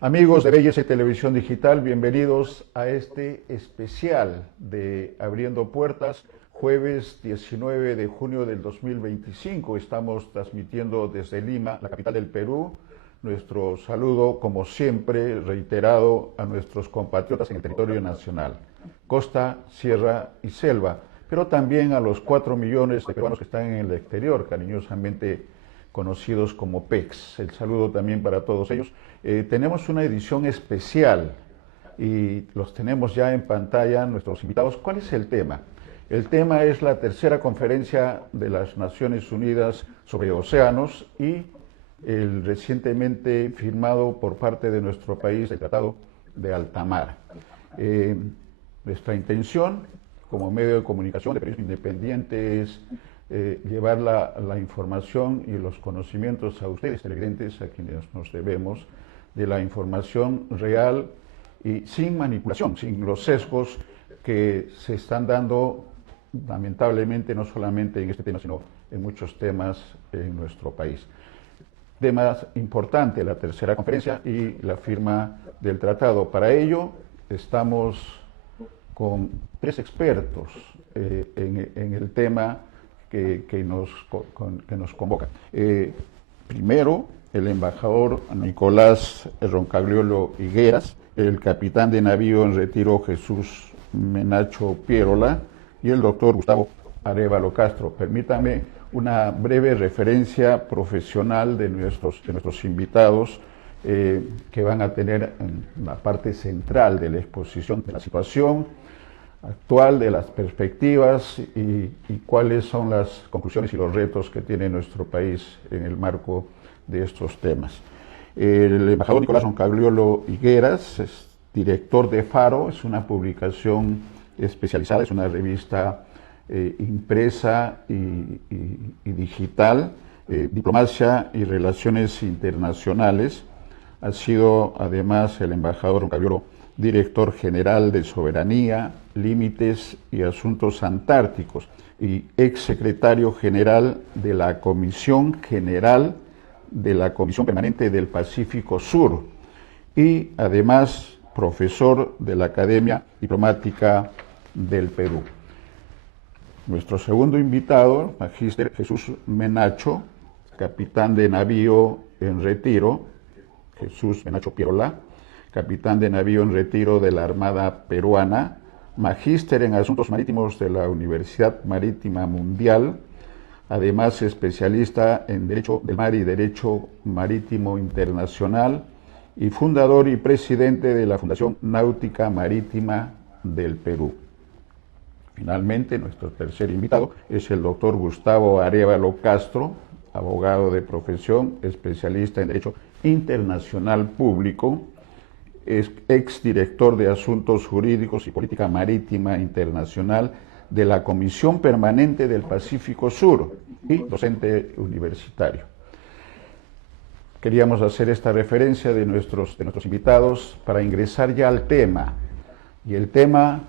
Amigos de BS Televisión Digital, bienvenidos a este especial de Abriendo Puertas, jueves 19 de junio del 2025. Estamos transmitiendo desde Lima, la capital del Perú. Nuestro saludo, como siempre, reiterado a nuestros compatriotas en el territorio nacional, costa, sierra y selva, pero también a los 4 millones de peruanos que están en el exterior, cariñosamente conocidos como PEX. El saludo también para todos ellos. Tenemos una edición especial y los tenemos ya en pantalla nuestros invitados. ¿Cuál es el tema? El tema es la tercera conferencia de las Naciones Unidas sobre océanos y el recientemente firmado por parte de nuestro país el Tratado de Alta Mar. Nuestra intención como medio de comunicación de periodismo independiente es llevar la información y los conocimientos a ustedes, televidentes, a quienes nos debemos, de la información real y sin manipulación, sin los sesgos que se están dando lamentablemente no solamente en este tema, sino en muchos temas en nuestro país. Temas importantes, la tercera conferencia y la firma del tratado. Para ello estamos con 3 expertos en el tema que nos convoca. Primero, el embajador Nicolás Roncagliolo Higueras, el capitán de navío en retiro Jesús Menacho Pierola y el doctor Gustavo Arévalo Castro. Permítame una breve referencia profesional de nuestros invitados que van a tener en la parte central de la exposición de la situación actual, de las perspectivas y cuáles son las conclusiones y los retos que tiene nuestro país en el marco de estos temas. El embajador Nicolás Roncagliolo Higueras es director de Faro, es una publicación especializada, es una revista impresa y digital, Diplomacia y Relaciones Internacionales. Ha sido además el embajador Roncagliolo director general de Soberanía, Límites y Asuntos Antárticos y exsecretario general de la Comisión General de la Comisión Permanente del Pacífico Sur y además profesor de la Academia Diplomática del Perú. Nuestro segundo invitado, Magíster Jesús Menacho, capitán de navío en retiro, Jesús Menacho Pierola, capitán de navío en retiro de la Armada Peruana, magíster en Asuntos Marítimos de la Universidad Marítima Mundial, además especialista en Derecho del Mar y Derecho Marítimo Internacional y fundador y presidente de la Fundación Náutica Marítima del Perú. Finalmente, nuestro tercer invitado es el doctor Gustavo Arévalo Castro, abogado de profesión, especialista en Derecho Internacional Público, es exdirector de Asuntos Jurídicos y Política Marítima Internacional de la Comisión Permanente del Pacífico Sur y docente universitario. Queríamos hacer esta referencia de nuestros invitados para ingresar ya al tema. Y el tema,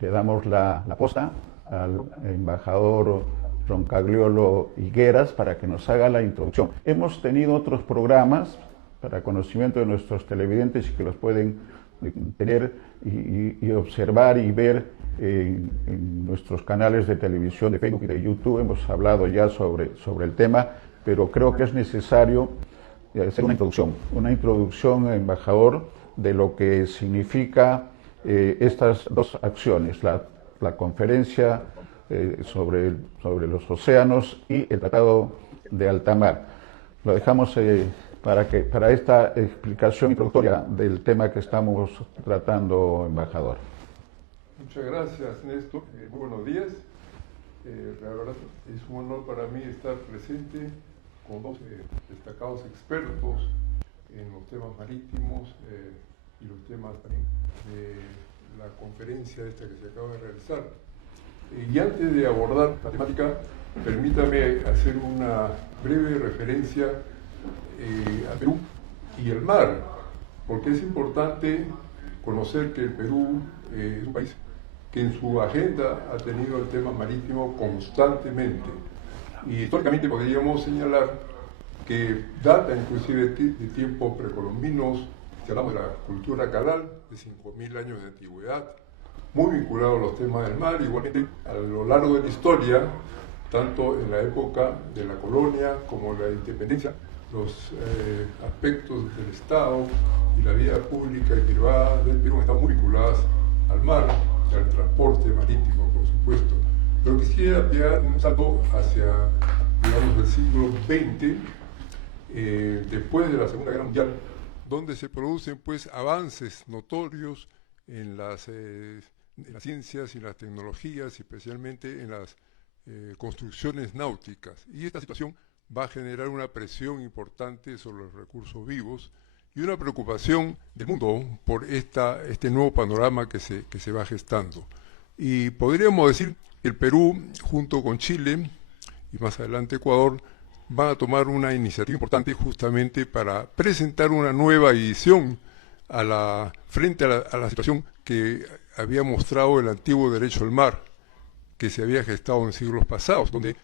le damos la posta al embajador Roncagliolo Higueras para que nos haga la introducción. Hemos tenido otros programas para conocimiento de nuestros televidentes y que los pueden tener y observar y ver en nuestros canales de televisión, de Facebook y de YouTube. Hemos hablado ya sobre el tema, pero creo que es necesario hacer una introducción, embajador, de lo que significa estas dos acciones, la conferencia sobre los océanos y el Tratado de Alta Mar. Lo dejamos para esta explicación introductoria del tema que estamos tratando, embajador. Muchas gracias, Néstor. Muy buenos días. La verdad es un honor para mí estar presente con 2 destacados expertos en los temas marítimos y los temas también de la conferencia esta que se acaba de realizar. Y antes de abordar la temática, permítame hacer una breve referencia a Perú y el mar, porque es importante conocer que el Perú es un país que en su agenda ha tenido el tema marítimo constantemente. Y históricamente podríamos señalar que data inclusive de tiempos precolombinos Si hablamos de la cultura calal, de 5.000 años de antigüedad, muy vinculado a los temas del mar, igualmente a lo largo de la historia, tanto en la época de la colonia como la independencia, los aspectos del Estado y la vida pública y privada del Perú están muy vinculadas al mar, al transporte marítimo, por supuesto. Pero quisiera pegar un salto hacia, digamos, el siglo XX, después de la Segunda Guerra Mundial, donde se producen pues avances notorios en las ciencias y las tecnologías, especialmente en las construcciones náuticas. Y esta situación va a generar una presión importante sobre los recursos vivos y una preocupación del mundo por este nuevo panorama que se va gestando. Y podríamos decir que el Perú, junto con Chile y más adelante Ecuador, van a tomar una iniciativa importante justamente para presentar una nueva edición frente a la situación que había mostrado el antiguo derecho al mar, que se había gestado en siglos pasados, donde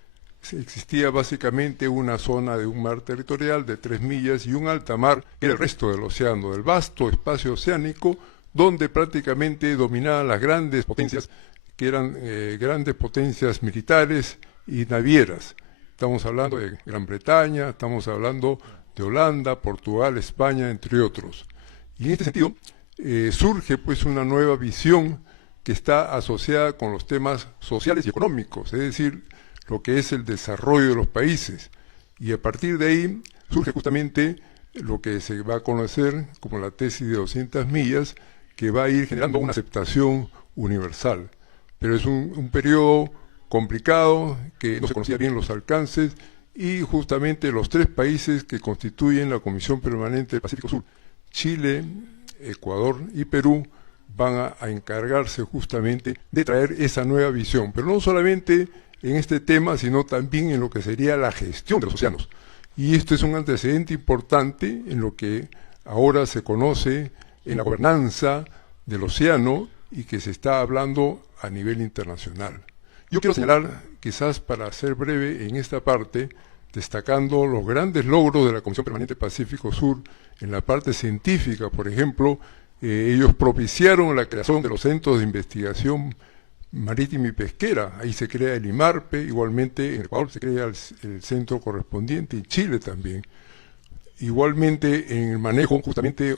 existía básicamente una zona de un mar territorial de 3 millas y un alta mar, que era el resto del océano, del vasto espacio oceánico, donde prácticamente dominaban las grandes potencias, que eran grandes potencias militares y navieras. Estamos hablando de Gran Bretaña, estamos hablando de Holanda, Portugal, España, entre otros. Y en este sentido surge pues una nueva visión que está asociada con los temas sociales y económicos, es decir, lo que es el desarrollo de los países. Y a partir de ahí surge justamente lo que se va a conocer como la tesis de 200 millas, que va a ir generando una aceptación universal. Pero es un periodo complicado, que no se conocía bien los alcances, y justamente los 3 países que constituyen la Comisión Permanente del Pacífico Sur, Chile, Ecuador y Perú, van a encargarse justamente de traer esa nueva visión, pero no solamente en este tema, sino también en lo que sería la gestión de los océanos. Y esto es un antecedente importante en lo que ahora se conoce en la gobernanza del océano y que se está hablando a nivel internacional. Yo quiero señalar, quizás para ser breve en esta parte, destacando los grandes logros de la Comisión Permanente Pacífico Sur en la parte científica. Por ejemplo, ellos propiciaron la creación de los centros de investigación marítima y pesquera. Ahí se crea el IMARPE, igualmente en Ecuador se crea el centro correspondiente, y Chile también. Igualmente en el manejo justamente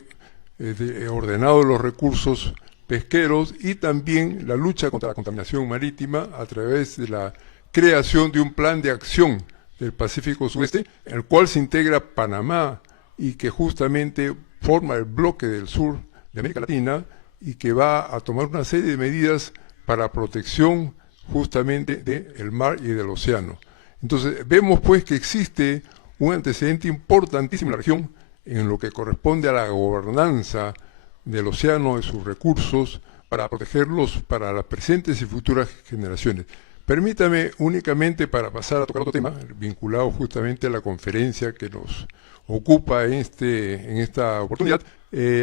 ordenado de los recursos pesqueros y también la lucha contra la contaminación marítima a través de la creación de un plan de acción del Pacífico Sudeste, en el cual se integra Panamá y que justamente forma el bloque del sur de América Latina y que va a tomar una serie de medidas para protección justamente del mar y del océano. Entonces vemos pues que existe un antecedente importantísimo en la región en lo que corresponde a la gobernanza del océano, de sus recursos, para protegerlos para las presentes y futuras generaciones. Permítame únicamente, para pasar a tocar otro tema, vinculado justamente a la conferencia que nos ocupa en esta oportunidad,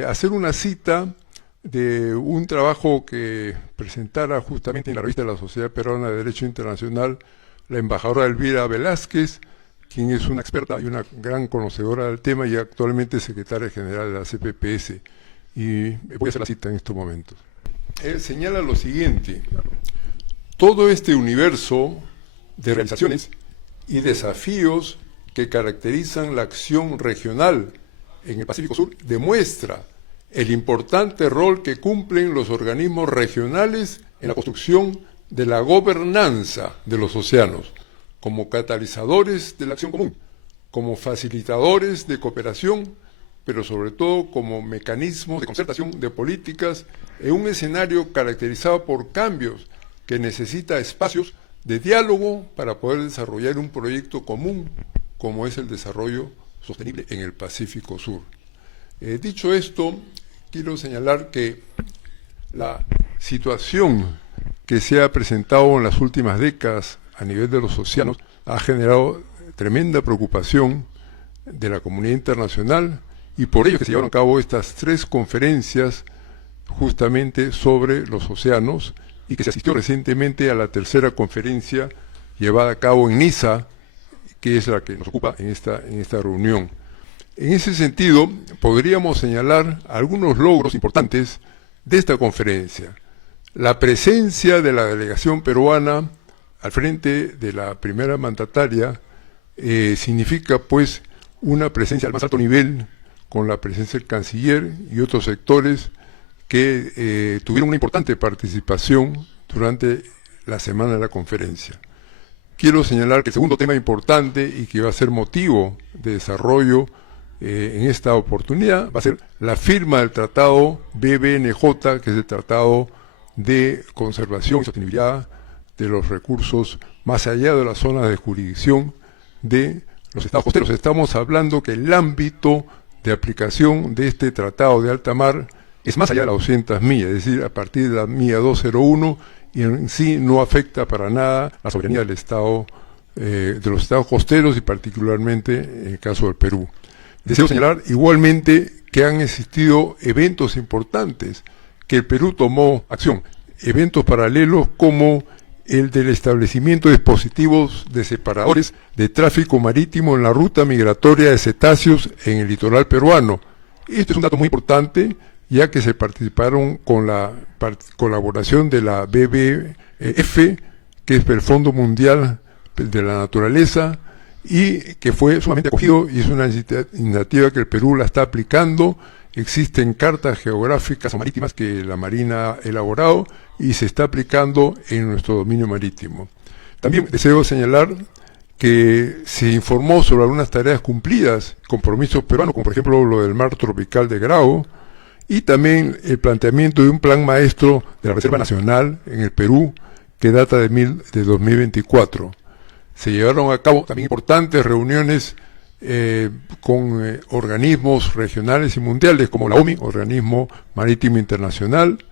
hacer una cita de un trabajo que presentara justamente en la revista de la Sociedad Peruana de Derecho Internacional la embajadora Elvira Velázquez, quien es una experta y una gran conocedora del tema y actualmente secretaria general de la CPPS. Y voy a hacer la cita en estos momentos. Él señala lo siguiente: todo este universo de realizaciones y desafíos que caracterizan la acción regional en el Pacífico Sur demuestra el importante rol que cumplen los organismos regionales en la construcción de la gobernanza de los océanos, como catalizadores de la acción común, como facilitadores de cooperación, pero sobre todo como mecanismos de concertación de políticas en un escenario caracterizado por cambios que necesita espacios de diálogo para poder desarrollar un proyecto común como es el desarrollo sostenible en el Pacífico Sur. Dicho esto, quiero señalar que la situación que se ha presentado en las últimas décadas a nivel de los océanos ha generado tremenda preocupación de la comunidad internacional y por ello que se llevaron a cabo estas 3 conferencias justamente sobre los océanos y que se asistió recientemente a la 3ª conferencia llevada a cabo en Niza, que es la que nos ocupa en esta reunión. En ese sentido, podríamos señalar algunos logros importantes de esta conferencia. La presencia de la delegación peruana al frente de la primera mandataria significa pues una presencia al más alto nivel, con la presencia del canciller y otros sectores que tuvieron una importante participación durante la semana de la conferencia. Quiero señalar que el segundo tema importante y que va a ser motivo de desarrollo en esta oportunidad va a ser la firma del tratado BBNJ, que es el Tratado de Conservación y Sostenibilidad de los Recursos más allá de las zonas de jurisdicción de los estados costeros. Estamos hablando que el ámbito de aplicación de este tratado de alta mar es más allá de las 200 millas, es decir, a partir de la milla 201, y en sí no afecta para nada la soberanía del Estado, de los estados costeros y particularmente en el caso del Perú. Deseo señalar igualmente que han existido eventos importantes que el Perú tomó acción, eventos paralelos como el del establecimiento de dispositivos de separadores de tráfico marítimo en la ruta migratoria de cetáceos en el litoral peruano. Este es un dato muy importante, ya que se participaron con la colaboración de la WWF, que es el Fondo Mundial de la Naturaleza, y que fue sumamente acogido, y es una iniciativa que el Perú la está aplicando. Existen cartas geográficas o marítimas que la Marina ha elaborado y se está aplicando en nuestro dominio marítimo. También deseo señalar que se informó sobre algunas tareas cumplidas, compromisos peruanos, como por ejemplo lo del mar tropical de Grao, y también el planteamiento de un plan maestro de la Reserva Nacional en el Perú, que data de 2024. Se llevaron a cabo también importantes reuniones con organismos regionales y mundiales como la OMI, Organismo Marítimo Internacional.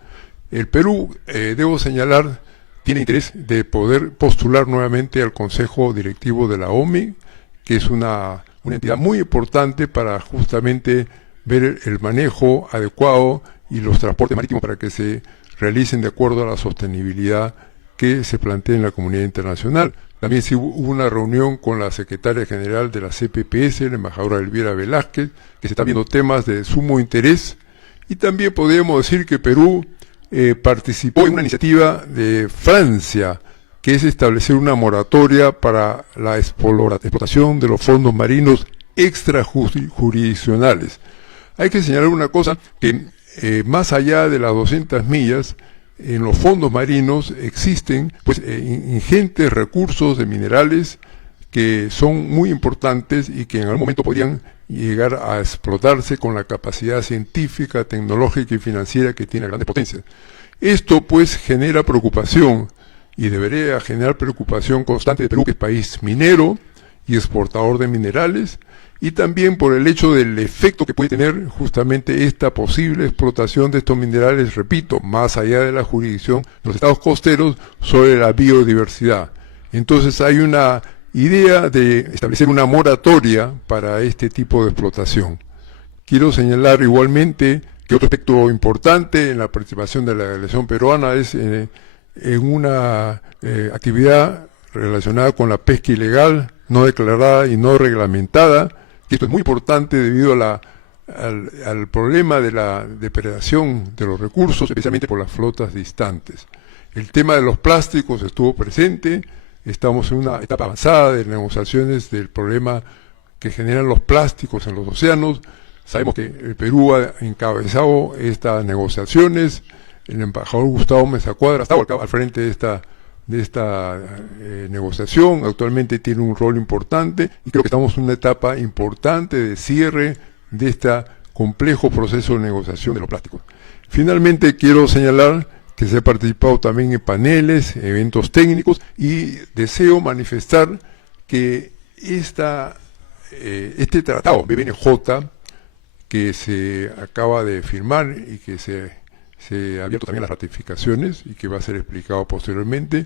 El Perú, debo señalar, tiene interés de poder postular nuevamente al Consejo Directivo de la OMI, que es una entidad muy importante para justamente ver el manejo adecuado y los transportes marítimos para que se realicen de acuerdo a la sostenibilidad que se plantea en la comunidad internacional. También sí hubo una reunión con la secretaria general de la CPPS, la embajadora Elvira Velázquez, que se están viendo temas de sumo interés. Y también podríamos decir que Perú participó en una iniciativa de Francia, que es establecer una moratoria para la explotación de los fondos marinos extrajurisdiccionales. Hay que señalar una cosa, que más allá de las 200 millas, en los fondos marinos existen pues ingentes recursos de minerales que son muy importantes y que en algún momento podrían llegar a explotarse con la capacidad científica, tecnológica y financiera que tiene grandes potencias. Esto pues genera preocupación y debería generar preocupación constante de Perú, que es país minero y exportador de minerales, y también por el hecho del efecto que puede tener justamente esta posible explotación de estos minerales, repito, más allá de la jurisdicción de los estados costeros, sobre la biodiversidad. Entonces hay una idea de establecer una moratoria para este tipo de explotación. Quiero señalar igualmente que otro aspecto importante en la participación de la delegación peruana es en una actividad relacionada con la pesca ilegal, no declarada y no reglamentada. Y esto es muy importante debido a al problema de la depredación de los recursos, especialmente por las flotas distantes. El tema de los plásticos estuvo presente. Estamos en una etapa avanzada de negociaciones del problema que generan los plásticos en los océanos. Sabemos que el Perú ha encabezado estas negociaciones. El embajador Gustavo Meza Cuadra estaba al frente de esta negociación. Actualmente tiene un rol importante y creo que estamos en una etapa importante de cierre de este complejo proceso de negociación de los plásticos. Finalmente quiero señalar que se ha participado también en paneles, eventos técnicos, y deseo manifestar que este tratado BBNJ que se acaba de firmar y que se ha abierto también las ratificaciones y que va a ser explicado posteriormente,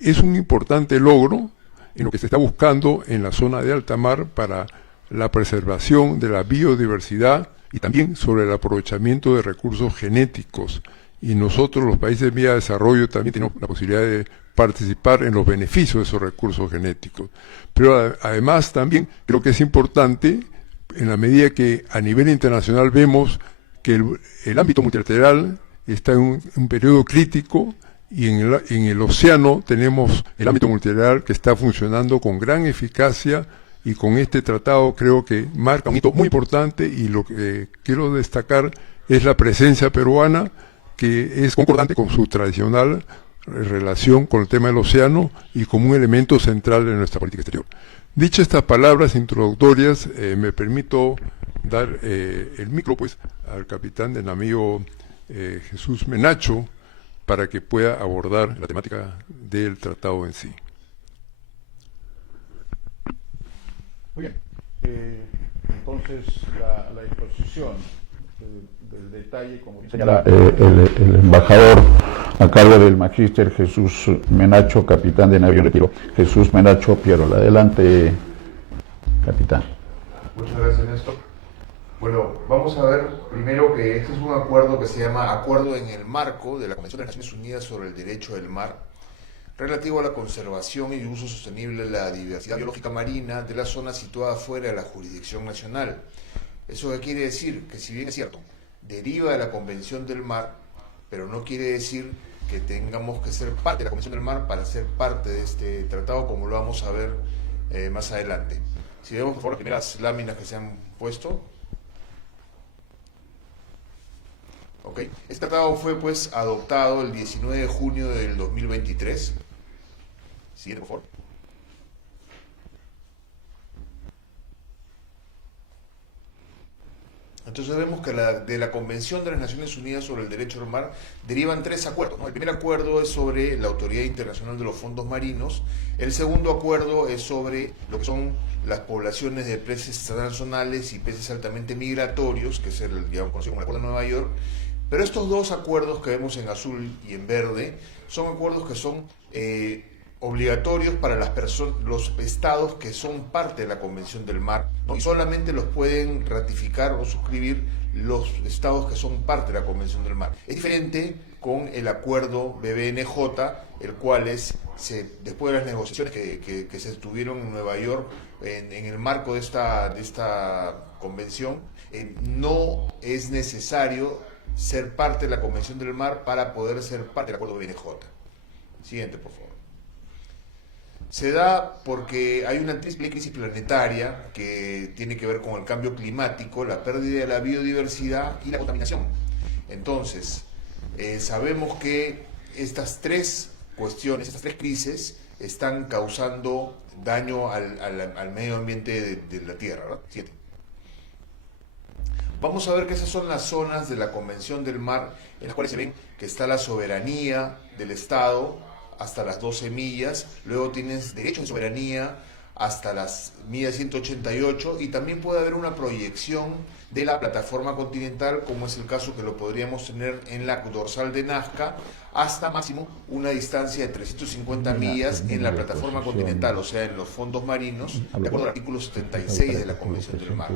es un importante logro en lo que se está buscando en la zona de alta mar para la preservación de la biodiversidad y también sobre el aprovechamiento de recursos genéticos. Y nosotros, los países de vía de desarrollo, también tenemos la posibilidad de participar en los beneficios de esos recursos genéticos. Pero además también creo que es importante en la medida que a nivel internacional vemos que el ámbito multilateral está en un periodo crítico, y en el océano tenemos el ámbito multilateral que está funcionando con gran eficacia, y con este tratado creo que marca un hito muy importante, y lo que quiero destacar es la presencia peruana, que es concordante con su tradicional relación con el tema del océano y como un elemento central de nuestra política exterior. Dichas estas palabras introductorias, me permito dar el micro pues al capitán del navío Jesús Menacho, para que pueda abordar la temática del tratado en sí. Muy bien. Entonces, la exposición del detalle, como señala el embajador a cargo del magíster Jesús Menacho, capitán de navío Retiro. Jesús Menacho Pierola. Adelante, capitán. Muchas gracias, Néstor. Bueno, vamos a ver primero que este es un acuerdo que se llama Acuerdo en el marco de la Convención de las Naciones Unidas sobre el Derecho del Mar, relativo a la conservación y uso sostenible de la diversidad biológica marina de la zona situada fuera de la jurisdicción nacional. ¿Eso qué quiere decir? Que si bien es cierto, deriva de la Convención del Mar, pero no quiere decir que tengamos que ser parte de la Convención del Mar para ser parte de este tratado, como lo vamos a ver más adelante. Si vemos por favor las primeras láminas que se han puesto. Okay. Este tratado fue pues adoptado el 19 de junio del 2023. Siguiente, por favor. Entonces vemos que de la Convención de las Naciones Unidas sobre el Derecho del Mar derivan 3 acuerdos, ¿no? El primer acuerdo es sobre la Autoridad Internacional de los Fondos Marinos. El segundo acuerdo es sobre lo que son las poblaciones de peces transnacionales y peces altamente migratorios, que es el, digamos, conocido como el Acuerdo de Nueva York. Pero estos 2 acuerdos que vemos en azul y en verde son acuerdos que son obligatorios para los estados que son parte de la Convención del Mar, ¿no? Y solamente los pueden ratificar o suscribir los estados que son parte de la Convención del Mar. Es diferente con el acuerdo BBNJ, el cual después de las negociaciones que se tuvieron en Nueva York en el marco de esta convención, no es necesario ser parte de la Convención del Mar para poder ser parte del acuerdo BNJ. Siguiente, por favor. Se da porque hay una triple crisis planetaria que tiene que ver con el cambio climático, la pérdida de la biodiversidad y la contaminación. Entonces, sabemos que estas 3 cuestiones, estas 3 crisis, están causando daño al medio ambiente de la Tierra, ¿verdad? 7. Vamos a ver que esas son las zonas de la Convención del Mar en las cuales se ven que está la soberanía del Estado hasta las 12 millas, luego tienes derechos de soberanía hasta las millas 188 y también puede haber una proyección de la plataforma continental, como es el caso que lo podríamos tener en la dorsal de Nazca, hasta máximo una distancia de 350 millas en la plataforma continental, o sea, en los fondos marinos, de acuerdo al artículo 76 de la Convención del Mar.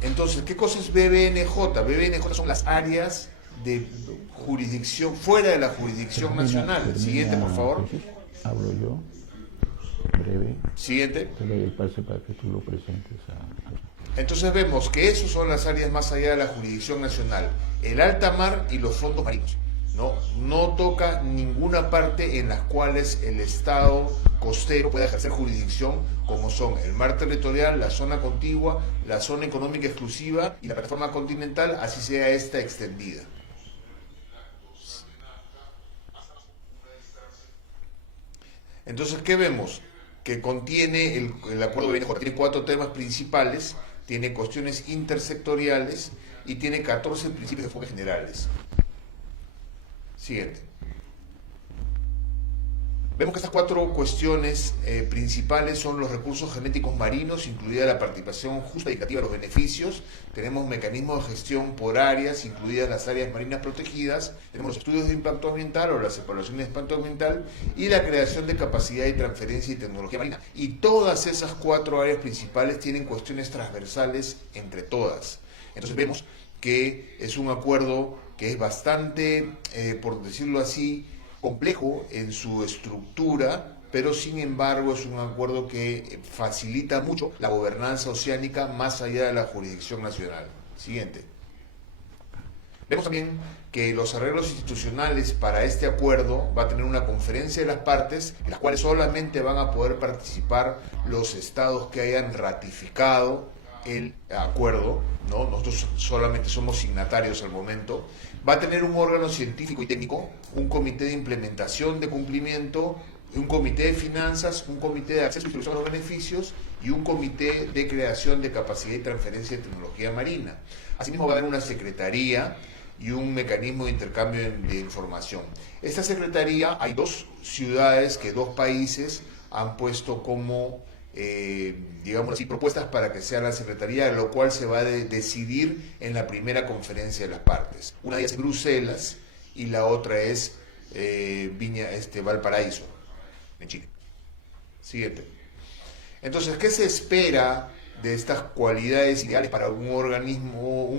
Entonces, ¿qué cosa es BBNJ? BBNJ son las áreas de jurisdicción fuera de la jurisdicción nacional. Siguiente, por favor. Hablo yo, breve. Siguiente. Te doy el pase para que tú lo presentes Entonces vemos que esas son las áreas más allá de la jurisdicción nacional, el alta mar y los fondos marinos. No toca ninguna parte en las cuales el Estado costero pueda ejercer jurisdicción, como son el mar territorial, la zona contigua, la zona económica exclusiva y la plataforma continental, así sea esta extendida. Entonces, ¿qué vemos? Que contiene el acuerdo de BNJ, tiene 4 temas principales, tiene cuestiones intersectoriales y tiene 14 principios de enfoque generales. Siguiente. Vemos que estas 4 cuestiones principales son los recursos genéticos marinos, incluida la participación justa y equitativa de los beneficios. Tenemos mecanismos de gestión por áreas, incluidas las áreas marinas protegidas. Tenemos los estudios de impacto ambiental o las evaluaciones de impacto ambiental y la creación de capacidad de transferencia y tecnología marina. Y todas esas 4 áreas principales tienen cuestiones transversales entre todas. Entonces vemos que es un acuerdo que es bastante, por decirlo así, complejo en su estructura, pero sin embargo es un acuerdo que facilita mucho la gobernanza oceánica más allá de la jurisdicción nacional. Siguiente. Vemos también que los arreglos institucionales para este acuerdo va a tener una conferencia de las partes, en las cuales solamente van a poder participar los estados que hayan ratificado el acuerdo, ¿no? Nosotros solamente somos signatarios al momento. Va a tener un órgano científico y técnico, un comité de implementación de cumplimiento, un comité de finanzas, un comité de acceso y distribución de los beneficios y un comité de creación de capacidad y transferencia de tecnología marina. Asimismo va a haber una secretaría y un mecanismo de intercambio de información. Esta secretaría, hay dos ciudades que dos países han puesto como, digamos así, propuestas para que sea la secretaría, lo cual se va a decidir en la primera conferencia de las partes. Una de ellas es Bruselas y la otra es Valparaíso, en Chile. Siguiente. Entonces, ¿qué se espera de estas cualidades ideales para un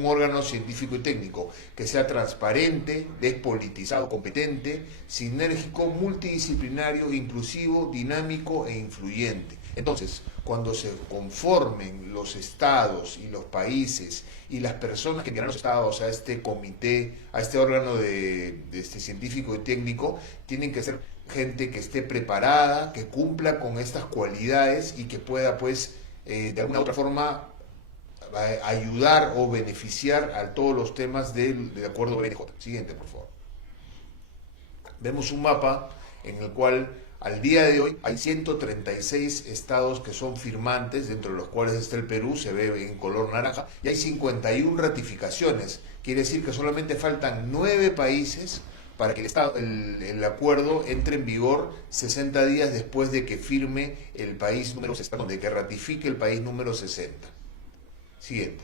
órgano científico y técnico? Que sea transparente, despolitizado, competente, sinérgico, multidisciplinario, inclusivo, dinámico e influyente. Entonces, cuando se conformen los estados y los países y las personas que enviarán los estados a este comité, a este órgano de científico y técnico, tienen que ser gente que esté preparada, que cumpla con estas cualidades y que pueda, pues, de alguna u otra forma ayudar o beneficiar a todos los temas del acuerdo BNJ. Siguiente, por favor. Vemos un mapa en el cual al día de hoy hay 136 estados que son firmantes, dentro de los cuales está el Perú, se ve en color naranja, y hay 51 ratificaciones. Quiere decir que solamente faltan 9 países para que el acuerdo entre en vigor 60 días después de que firme el país número 60, de que ratifique el país número 60. Siguiente.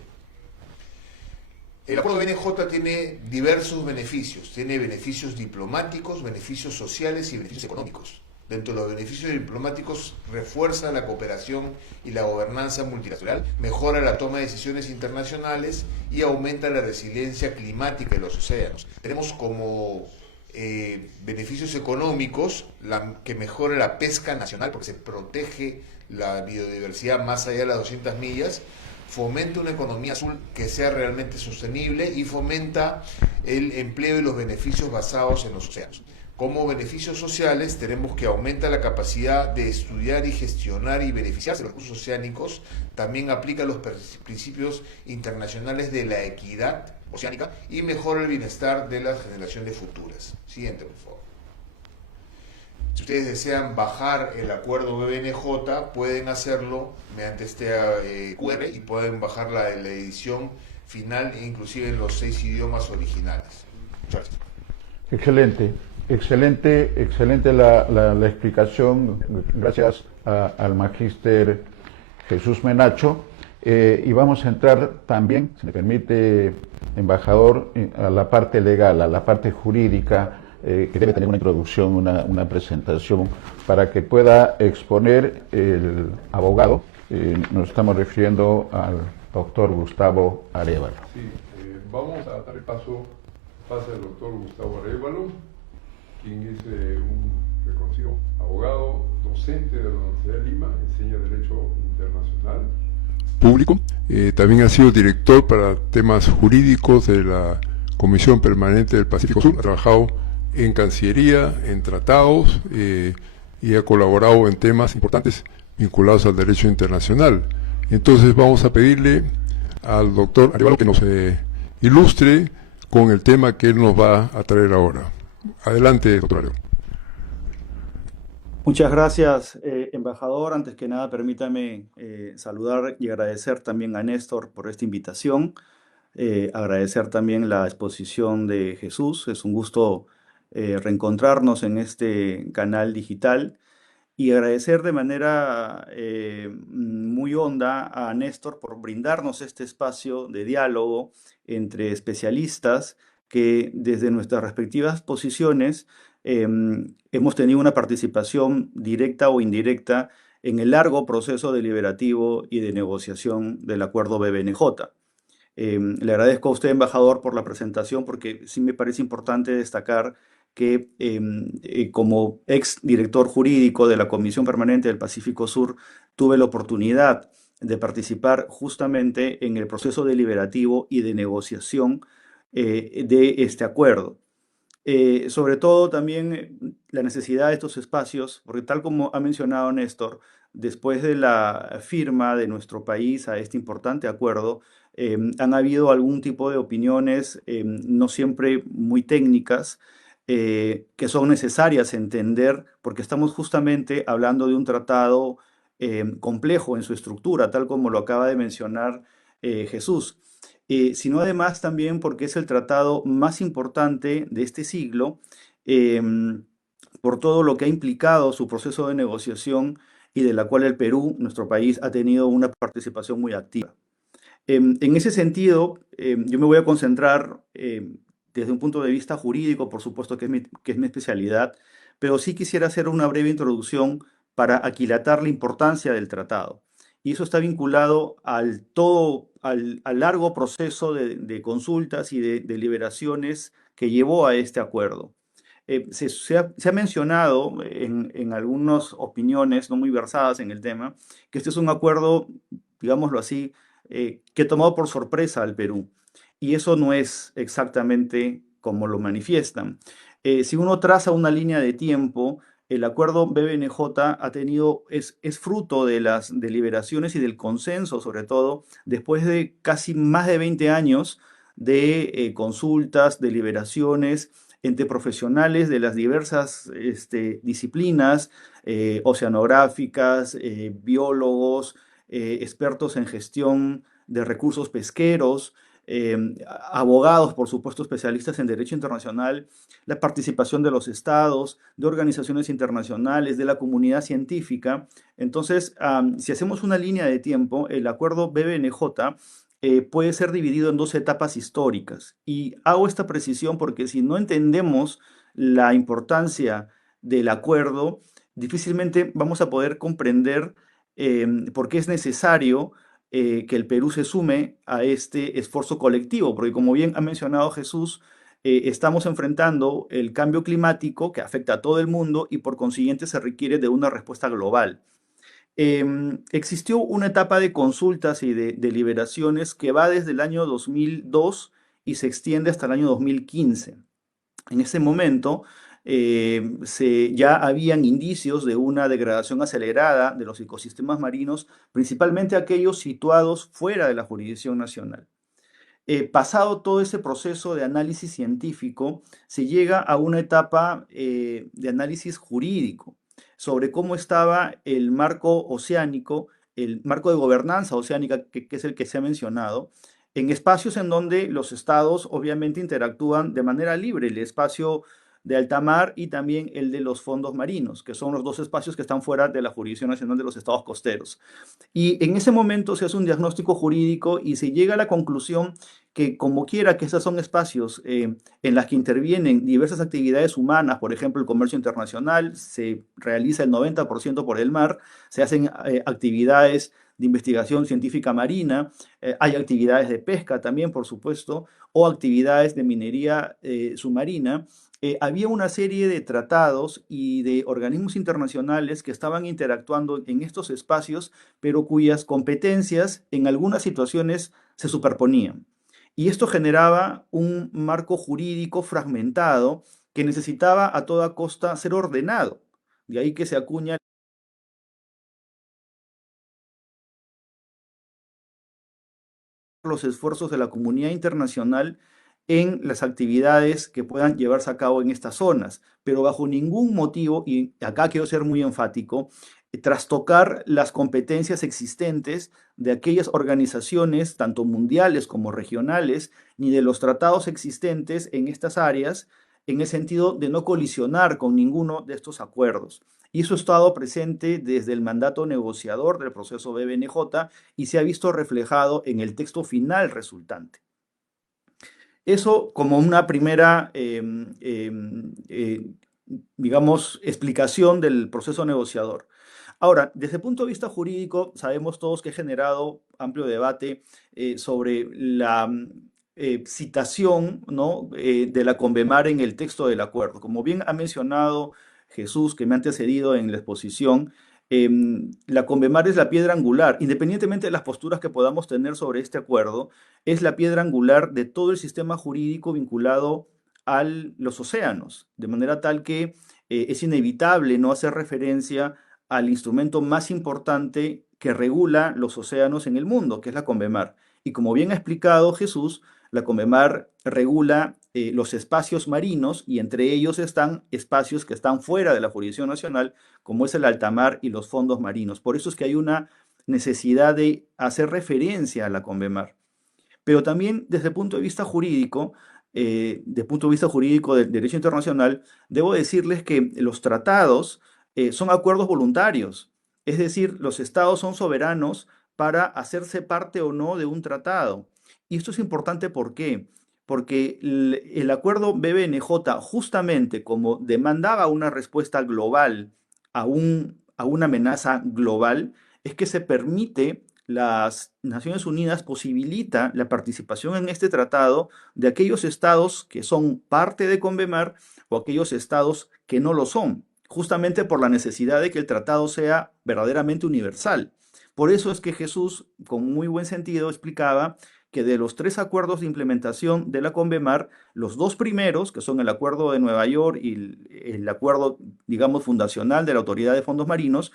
El acuerdo de BNJ tiene diversos beneficios. Tiene beneficios diplomáticos, beneficios sociales y beneficios económicos. Dentro de los beneficios diplomáticos, refuerza la cooperación y la gobernanza multilateral, mejora la toma de decisiones internacionales y aumenta la resiliencia climática de los océanos. Tenemos como beneficios económicos que mejora la pesca nacional, porque se protege la biodiversidad más allá de las 200 millas, fomenta una economía azul que sea realmente sostenible y fomenta el empleo y los beneficios basados en los océanos. Como beneficios sociales tenemos que aumenta la capacidad de estudiar y gestionar y beneficiarse de los recursos oceánicos, también aplica los principios internacionales de la equidad oceánica y mejora el bienestar de las generaciones futuras. Siguiente, por favor. Si ustedes desean bajar el acuerdo BNJ, pueden hacerlo mediante este QR y pueden bajar la edición final, inclusive en los 6 idiomas originales. Muchas gracias. Excelente. Excelente la explicación, gracias al magíster Jesús Menacho. Y vamos a entrar también, si me permite, embajador, a la parte legal, a la parte jurídica, que debe tener una introducción, una presentación, para que pueda exponer el abogado. Nos estamos refiriendo al doctor Gustavo Arévalo. Sí, vamos a dar paso al doctor Gustavo Arévalo, quien es un reconocido abogado, docente de la Universidad de Lima, enseña Derecho Internacional Público. También ha sido director para temas jurídicos de la Comisión Permanente del Pacífico Sur. Ha trabajado en Cancillería, en tratados, y ha colaborado en temas importantes vinculados al derecho internacional. Entonces vamos a pedirle al doctor Arévalo que nos ilustre con el tema que él nos va a traer ahora. Adelante, doctor Arévalo. Muchas gracias, embajador. Antes que nada, permítame saludar y agradecer también a Néstor por esta invitación. Agradecer también la exposición de Jesús. Es un gusto reencontrarnos en este canal digital. Y agradecer de manera muy honda a Néstor por brindarnos este espacio de diálogo entre especialistas que desde nuestras respectivas posiciones hemos tenido una participación directa o indirecta en el largo proceso deliberativo y de negociación del acuerdo BNJ. Le agradezco a usted, embajador, por la presentación, porque sí me parece importante destacar que como ex director jurídico de la Comisión Permanente del Pacífico Sur, tuve la oportunidad de participar justamente en el proceso deliberativo y de negociación de este acuerdo. Sobre todo también la necesidad de estos espacios, porque tal como ha mencionado Néstor, después de la firma de nuestro país a este importante acuerdo, han habido algún tipo de opiniones, no siempre muy técnicas, que son necesarias entender, porque estamos justamente hablando de un tratado complejo en su estructura, tal como lo acaba de mencionar Jesús, sino además también porque es el tratado más importante de este siglo, por todo lo que ha implicado su proceso de negociación y de la cual el Perú, nuestro país, ha tenido una participación muy activa. En ese sentido, yo me voy a concentrar desde un punto de vista jurídico, por supuesto que es mi especialidad, pero sí quisiera hacer una breve introducción para aquilatar la importancia del tratado. Y eso está vinculado al largo proceso de consultas y de deliberaciones que llevó a este acuerdo. Se ha mencionado en algunas opiniones no muy versadas en el tema que este es un acuerdo, digámoslo así, que ha tomado por sorpresa al Perú. Y eso no es exactamente como lo manifiestan. Si uno traza una línea de tiempo, el acuerdo BBNJ es fruto de las deliberaciones y del consenso, sobre todo, después de casi más de 20 años de consultas, deliberaciones entre profesionales de las diversas disciplinas oceanográficas, biólogos, expertos en gestión de recursos pesqueros, eh, abogados, por supuesto, especialistas en derecho internacional, la participación de los estados, de organizaciones internacionales, de la comunidad científica. Entonces, si hacemos una línea de tiempo, el acuerdo BBNJ puede ser dividido en dos etapas históricas. Y hago esta precisión porque si no entendemos la importancia del acuerdo, difícilmente vamos a poder comprender por qué es necesario que el Perú se sume a este esfuerzo colectivo, porque como bien ha mencionado Jesús, estamos enfrentando el cambio climático que afecta a todo el mundo y por consiguiente se requiere de una respuesta global. Existió una etapa de consultas y de deliberaciones que va desde el año 2002 y se extiende hasta el año 2015. En ese momento ya habían indicios de una degradación acelerada de los ecosistemas marinos, principalmente aquellos situados fuera de la jurisdicción nacional. Pasado todo ese proceso de análisis científico, se llega a una etapa de análisis jurídico sobre cómo estaba el marco oceánico, el marco de gobernanza oceánica, que es el que se ha mencionado, en espacios en donde los estados obviamente interactúan de manera libre, el espacio de alta mar y también el de los fondos marinos, que son los dos espacios que están fuera de la jurisdicción nacional de los estados costeros. Y en ese momento se hace un diagnóstico jurídico y se llega a la conclusión que como quiera que estos son espacios en las que intervienen diversas actividades humanas, por ejemplo, el comercio internacional, se realiza el 90% por el mar, se hacen actividades de investigación científica marina, hay actividades de pesca también, por supuesto, o actividades de minería submarina. Había una serie de tratados y de organismos internacionales que estaban interactuando en estos espacios, pero cuyas competencias en algunas situaciones se superponían. Y esto generaba un marco jurídico fragmentado que necesitaba a toda costa ser ordenado. De ahí que se acuña los esfuerzos de la comunidad internacional en las actividades que puedan llevarse a cabo en estas zonas, pero bajo ningún motivo, y acá quiero ser muy enfático, trastocar las competencias existentes de aquellas organizaciones, tanto mundiales como regionales, ni de los tratados existentes en estas áreas, en el sentido de no colisionar con ninguno de estos acuerdos. Y eso ha estado presente desde el mandato negociador del proceso BBNJ y se ha visto reflejado en el texto final resultante. Eso como una primera, digamos, explicación del proceso negociador. Ahora, desde el punto de vista jurídico, sabemos todos que ha generado amplio debate sobre citación, ¿no? De la Convemar en el texto del acuerdo. Como bien ha mencionado Jesús, que me ha antecedido en la exposición, la Convemar es la piedra angular, independientemente de las posturas que podamos tener sobre este acuerdo, es la piedra angular de todo el sistema jurídico vinculado a los océanos, de manera tal que es inevitable no hacer referencia al instrumento más importante que regula los océanos en el mundo, que es la Convemar. Y como bien ha explicado Jesús, la Convemar regula los espacios marinos y entre ellos están espacios que están fuera de la jurisdicción nacional, como es el alta mar y los fondos marinos. Por eso es que hay una necesidad de hacer referencia a la Convemar. Pero también desde el punto de vista jurídico, del derecho internacional, debo decirles que los tratados son acuerdos voluntarios. Es decir, los estados son soberanos para hacerse parte o no de un tratado. Y esto es importante, ¿por qué? Porque el acuerdo BBNJ, justamente como demandaba una respuesta global a una amenaza global, es que se permite, las Naciones Unidas posibilita la participación en este tratado de aquellos estados que son parte de Convemar o aquellos estados que no lo son, justamente por la necesidad de que el tratado sea verdaderamente universal. Por eso es que Jesús, con muy buen sentido, explicaba que de los 3 acuerdos de implementación de la Convemar, los 2 primeros, que son el Acuerdo de Nueva York y el acuerdo, digamos, fundacional de la Autoridad de Fondos Marinos,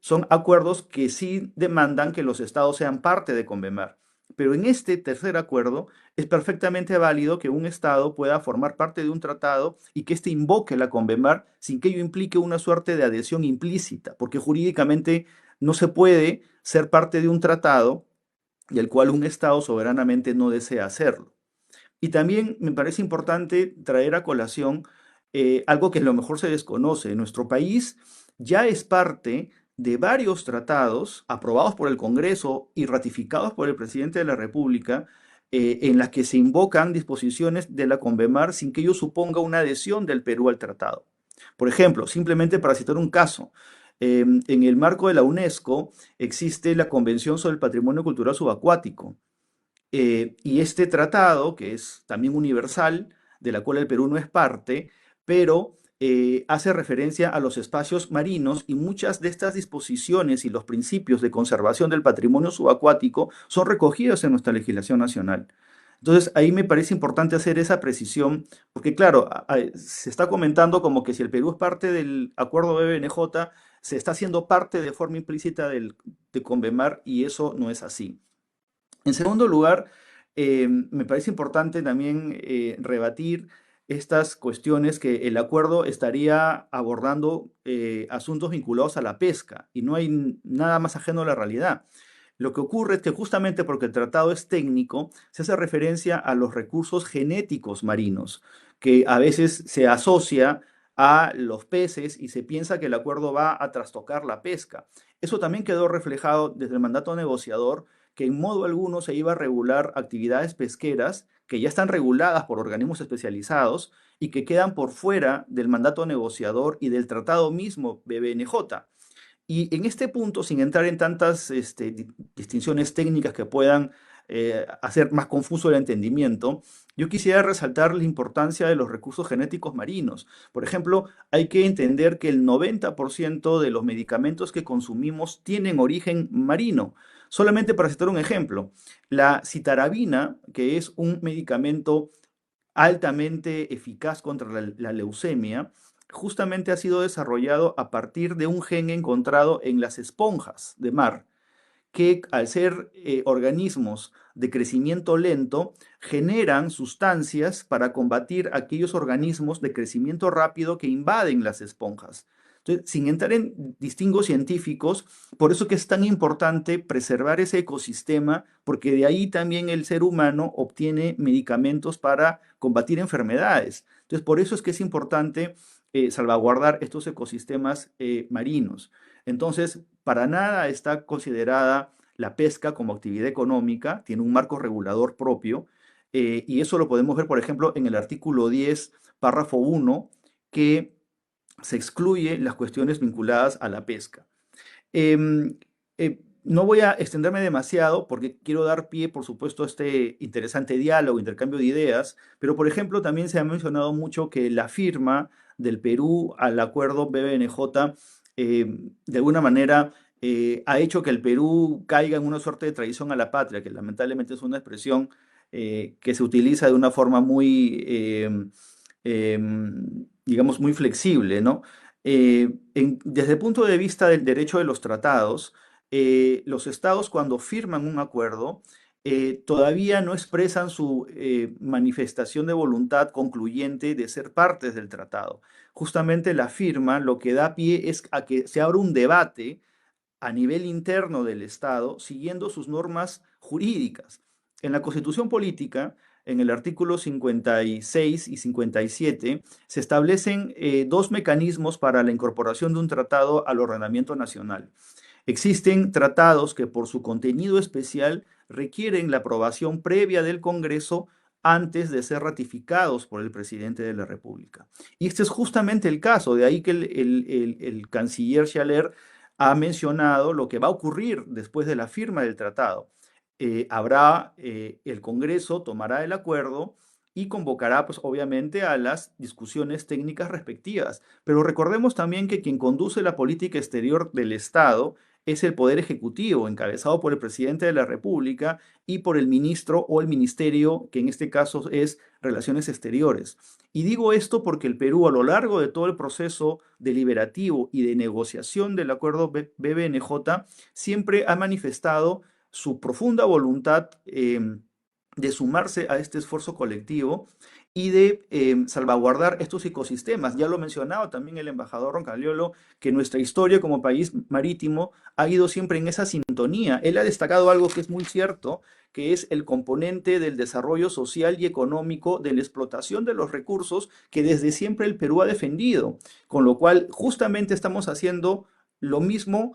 son acuerdos que sí demandan que los estados sean parte de Convemar. Pero en este tercer acuerdo es perfectamente válido que un estado pueda formar parte de un tratado y que éste invoque la Convemar sin que ello implique una suerte de adhesión implícita, porque jurídicamente no se puede ser parte de un tratado del cual un estado soberanamente no desea hacerlo. Y también me parece importante traer a colación algo que a lo mejor se desconoce. Nuestro país ya es parte de varios tratados aprobados por el Congreso y ratificados por el presidente de la República, en las que se invocan disposiciones de la Convemar sin que ello suponga una adhesión del Perú al tratado. Por ejemplo, simplemente para citar un caso, en el marco de la UNESCO existe la Convención sobre el Patrimonio Cultural Subacuático, y este tratado, que es también universal, de la cual el Perú no es parte, pero hace referencia a los espacios marinos y muchas de estas disposiciones y los principios de conservación del patrimonio subacuático son recogidos en nuestra legislación nacional. Entonces, ahí me parece importante hacer esa precisión, porque claro, se está comentando como que si el Perú es parte del acuerdo BBNJ, se está haciendo parte de forma implícita de Convemar y eso no es así. En segundo lugar, me parece importante también rebatir estas cuestiones que el acuerdo estaría abordando asuntos vinculados a la pesca y no hay nada más ajeno a la realidad. Lo que ocurre es que justamente porque el tratado es técnico, se hace referencia a los recursos genéticos marinos, que a veces se asocia a los peces y se piensa que el acuerdo va a trastocar la pesca. Eso también quedó reflejado desde el mandato negociador, que en modo alguno se iba a regular actividades pesqueras que ya están reguladas por organismos especializados y que quedan por fuera del mandato negociador y del tratado mismo BBNJ. Y en este punto, sin entrar en tantas distinciones técnicas que puedan hacer más confuso el entendimiento, yo quisiera resaltar la importancia de los recursos genéticos marinos. Por ejemplo, hay que entender que el 90% de los medicamentos que consumimos tienen origen marino. Solamente para citar un ejemplo, la citarabina, que es un medicamento altamente eficaz contra la leucemia, justamente ha sido desarrollado a partir de un gen encontrado en las esponjas de mar, que al ser organismos de crecimiento lento, generan sustancias para combatir aquellos organismos de crecimiento rápido que invaden las esponjas. Entonces, sin entrar en distingos científicos, por eso que es tan importante preservar ese ecosistema, porque de ahí también el ser humano obtiene medicamentos para combatir enfermedades. Entonces, por eso es que es importante salvaguardar estos ecosistemas marinos. Entonces, para nada está considerada la pesca como actividad económica, tiene un marco regulador propio, y eso lo podemos ver, por ejemplo, en el artículo 10, párrafo 1, que se excluye las cuestiones vinculadas a la pesca. Em, No voy a extenderme demasiado porque quiero dar pie, por supuesto, a este interesante diálogo, intercambio de ideas, pero por ejemplo también se ha mencionado mucho que la firma del Perú al acuerdo BBNJ de alguna manera ha hecho que el Perú caiga en una suerte de traición a la patria, que lamentablemente es una expresión que se utiliza de una forma muy, digamos, muy flexible, ¿no? Desde el punto de vista del derecho de los tratados, los estados cuando firman un acuerdo todavía no expresan su manifestación de voluntad concluyente de ser partes del tratado. Justamente la firma lo que da pie es a que se abra un debate a nivel interno del Estado siguiendo sus normas jurídicas. En la Constitución Política, en el artículo 56 y 57, se establecen dos mecanismos para la incorporación de un tratado al ordenamiento nacional. Existen tratados que por su contenido especial requieren la aprobación previa del Congreso antes de ser ratificados por el presidente de la República. Y este es justamente el caso, de ahí que el canciller Schaller ha mencionado lo que va a ocurrir después de la firma del tratado. El Congreso tomará el acuerdo y convocará, pues, obviamente, a las discusiones técnicas respectivas. Pero recordemos también que quien conduce la política exterior del Estado es el Poder Ejecutivo, encabezado por el presidente de la República y por el ministro o el ministerio, que en este caso es Relaciones Exteriores. Y digo esto porque el Perú, a lo largo de todo el proceso deliberativo y de negociación del acuerdo BBNJ, siempre ha manifestado su profunda voluntad de sumarse a este esfuerzo colectivo y de salvaguardar estos ecosistemas. Ya lo mencionaba también el embajador Roncaliolo, que nuestra historia como país marítimo ha ido siempre en esa sintonía. Él ha destacado algo que es muy cierto, que es el componente del desarrollo social y económico, de la explotación de los recursos que desde siempre el Perú ha defendido. Con lo cual, justamente estamos haciendo lo mismo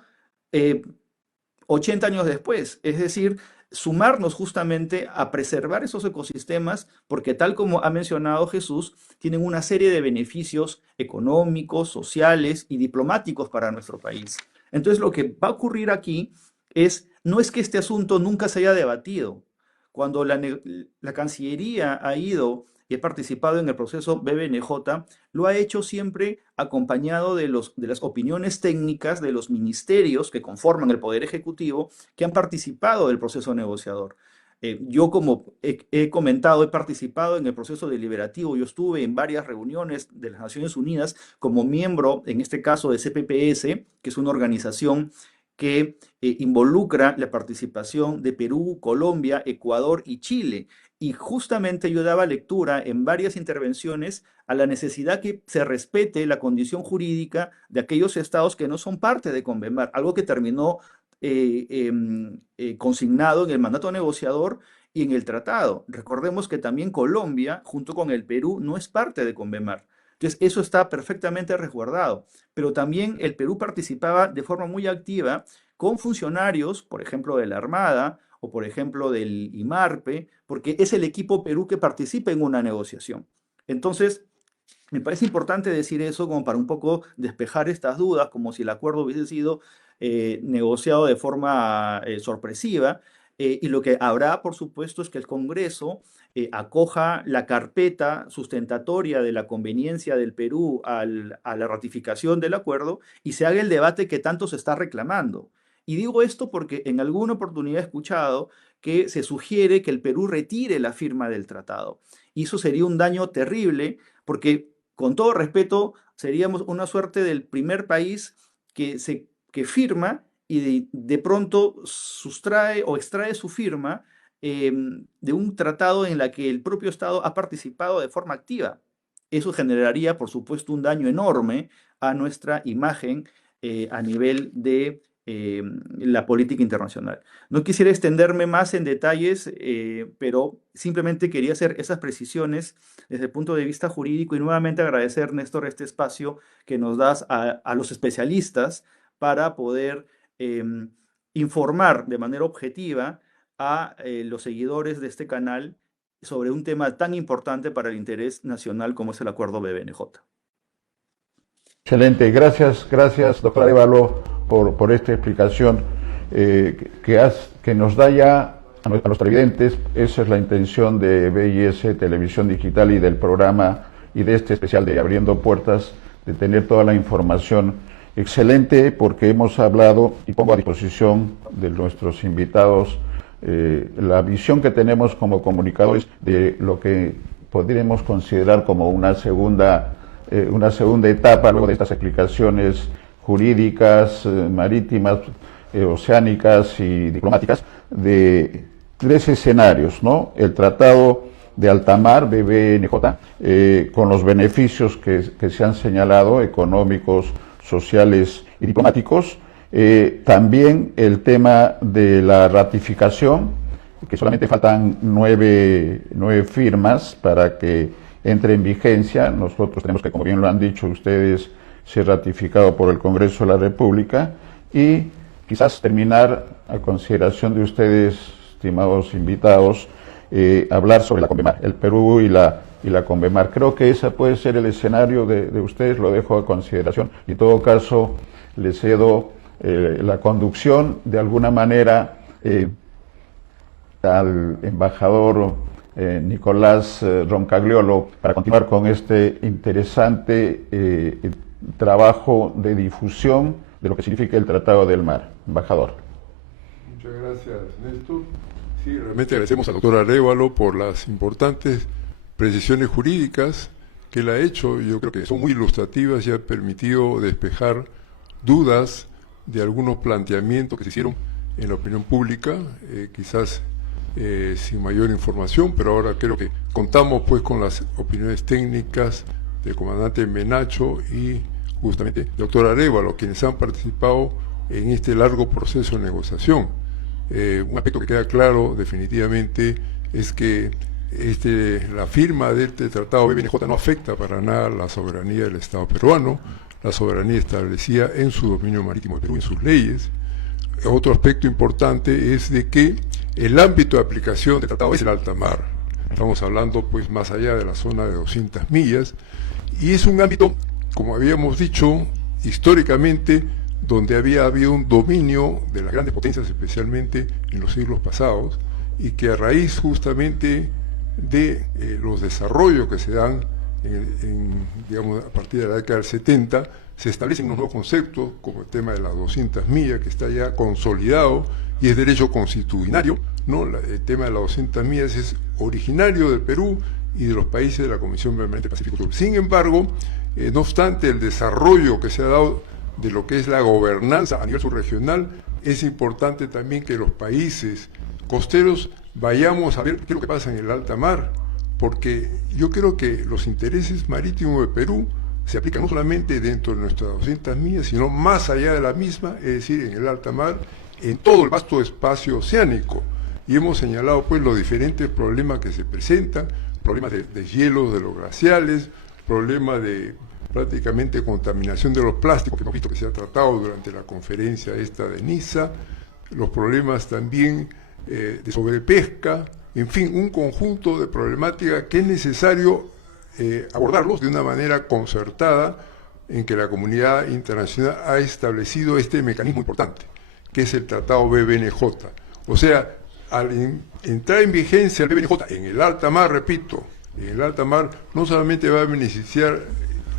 80 años después, es decir, sumarnos justamente a preservar esos ecosistemas, porque tal como ha mencionado Jesús, tienen una serie de beneficios económicos, sociales y diplomáticos para nuestro país. Entonces, lo que va a ocurrir aquí no es que este asunto nunca se haya debatido. Cuando la Cancillería ha ido y ha participado en el proceso BBNJ, lo ha hecho siempre acompañado de las opiniones técnicas de los ministerios que conforman el Poder Ejecutivo, que han participado del proceso negociador. Yo, como he comentado, he participado en el proceso deliberativo. Yo estuve en varias reuniones de las Naciones Unidas como miembro, en este caso, de CPPS, que es una organización que involucra la participación de Perú, Colombia, Ecuador y Chile. Y justamente yo daba lectura en varias intervenciones a la necesidad que se respete la condición jurídica de aquellos estados que no son parte de Convemar, algo que terminó consignado en el mandato negociador y en el tratado. Recordemos que también Colombia, junto con el Perú, no es parte de Convemar. Entonces, eso está perfectamente resguardado. Pero también el Perú participaba de forma muy activa con funcionarios, por ejemplo, de la Armada o, por ejemplo, del IMARPE, porque es el equipo Perú que participa en una negociación. Entonces, me parece importante decir eso como para un poco despejar estas dudas, como si el acuerdo hubiese sido negociado de forma sorpresiva. Y lo que habrá, por supuesto, es que el Congreso acoja la carpeta sustentatoria de la conveniencia del Perú a la ratificación del acuerdo y se haga el debate que tanto se está reclamando. Y digo esto porque en alguna oportunidad he escuchado que se sugiere que el Perú retire la firma del tratado. Y eso sería un daño terrible porque, con todo respeto, seríamos una suerte del primer país que firma y de pronto sustrae o extrae su firma de un tratado en la que el propio Estado ha participado de forma activa. Eso generaría, por supuesto, un daño enorme a nuestra imagen a nivel de la política internacional. No quisiera extenderme más en detalles, pero simplemente quería hacer esas precisiones desde el punto de vista jurídico y nuevamente agradecer, Néstor, este espacio que nos das a los especialistas para poder informar de manera objetiva a los seguidores de este canal sobre un tema tan importante para el interés nacional como es el acuerdo BBNJ. Excelente, gracias doctor Arévalo por esta explicación. que nos da ya a los televidentes. Esa es la intención de BIS Televisión Digital y del programa y de este especial de Abriendo Puertas, de tener toda la información excelente, porque hemos hablado, y pongo a disposición de nuestros invitados la visión que tenemos como comunicadores de lo que podríamos considerar como una segunda etapa luego de estas explicaciones jurídicas, marítimas, oceánicas y diplomáticas, de 3 escenarios, ¿no? El Tratado de Alta Mar, BBNJ, con los beneficios que se han señalado, económicos, sociales y diplomáticos. También el tema de la ratificación, que solamente faltan 9 firmas para que entre en vigencia. Nosotros tenemos que, como bien lo han dicho ustedes, ser ratificado por el Congreso de la República, y quizás terminar, a consideración de ustedes, estimados invitados, hablar sobre la CONVEMAR, el Perú y la CONVEMAR. Creo que ese puede ser el escenario de ustedes, lo dejo a consideración, y en todo caso les cedo la conducción de alguna manera al embajador Nicolás Roncagliolo para continuar con este interesante trabajo de difusión de lo que significa el Tratado del Mar. Embajador. Muchas gracias, Néstor. Sí, realmente agradecemos al doctor Arévalo por las importantes precisiones jurídicas que él ha hecho. Yo creo que son muy ilustrativas y han permitido despejar dudas de algunos planteamientos que se hicieron en la opinión pública, quizás sin mayor información, pero ahora creo que contamos pues con las opiniones técnicas del comandante Menacho y justamente del doctor Arévalo, quienes han participado en este largo proceso de negociación. Un aspecto que queda claro definitivamente es que la firma de este tratado BBNJ no afecta para nada la soberanía del Estado peruano, la soberanía establecida en su dominio marítimo de Perú, en sus leyes. Otro aspecto importante es de que el ámbito de aplicación del tratado es el alta mar. Estamos hablando pues más allá de la zona de 200 millas, y es un ámbito, como habíamos dicho, históricamente, donde había habido un dominio de las grandes potencias, especialmente en los siglos pasados, y que a raíz justamente de los desarrollos que se dan digamos, a partir de la década del 70, se establecen unos nuevos conceptos, como el tema de las 200 millas, que está ya consolidado y es derecho constitucionario, ¿no? El tema de las 200 millas es originario del Perú y de los países de la Comisión Permanente del Pacífico Sur. Sin embargo, no obstante el desarrollo que se ha dado de lo que es la gobernanza a nivel subregional, es importante también que los países costeros vayamos a ver qué es lo que pasa en el alta mar, porque yo creo que los intereses marítimos de Perú se aplican no solamente dentro de nuestras 200 millas, sino más allá de la misma, es decir, en el alta mar, en todo el vasto espacio oceánico. Y hemos señalado pues los diferentes problemas que se presentan, problemas de deshielo de los glaciales, problemas de prácticamente contaminación de los plásticos, que hemos visto que se ha tratado durante la conferencia esta de Niza, los problemas también de sobrepesca, en fin, un conjunto de problemáticas que es necesario abordarlos de una manera concertada, en que la comunidad internacional ha establecido este mecanismo importante, que es el Tratado BBNJ. O sea, al entrar en vigencia el BBNJ en el alta mar, repito, en el alta mar no solamente va a beneficiar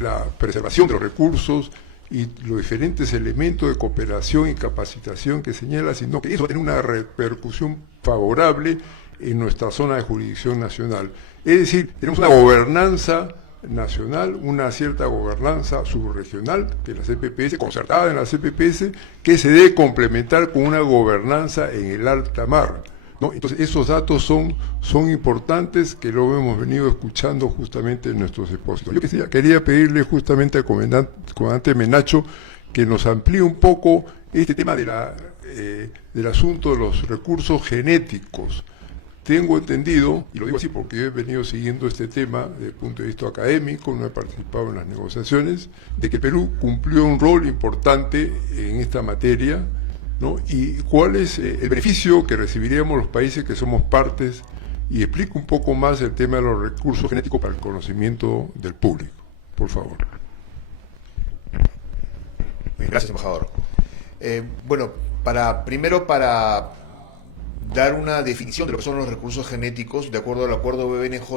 la preservación de los recursos y los diferentes elementos de cooperación y capacitación que señala, sino que eso va a tener una repercusión favorable en nuestra zona de jurisdicción nacional. Es decir, tenemos una gobernanza nacional, una cierta gobernanza subregional de la CPPS, concertada en la CPPS, que se debe complementar con una gobernanza en el alta mar, ¿no? Entonces, esos datos son importantes, que lo hemos venido escuchando justamente en nuestros expósitos. Yo quería pedirle justamente al comandante Menacho que nos amplíe un poco este tema del asunto de los recursos genéticos. Tengo entendido, y lo digo así porque yo he venido siguiendo este tema desde el punto de vista académico, no he participado en las negociaciones, de que Perú cumplió un rol importante en esta materia, ¿no? Y cuál es el beneficio que recibiríamos los países que somos partes, y explico un poco más el tema de los recursos genéticos para el conocimiento del público, por favor. Bien, gracias, embajador. Bueno, Primero para dar una definición de lo que son los recursos genéticos, de acuerdo al acuerdo BBNJ,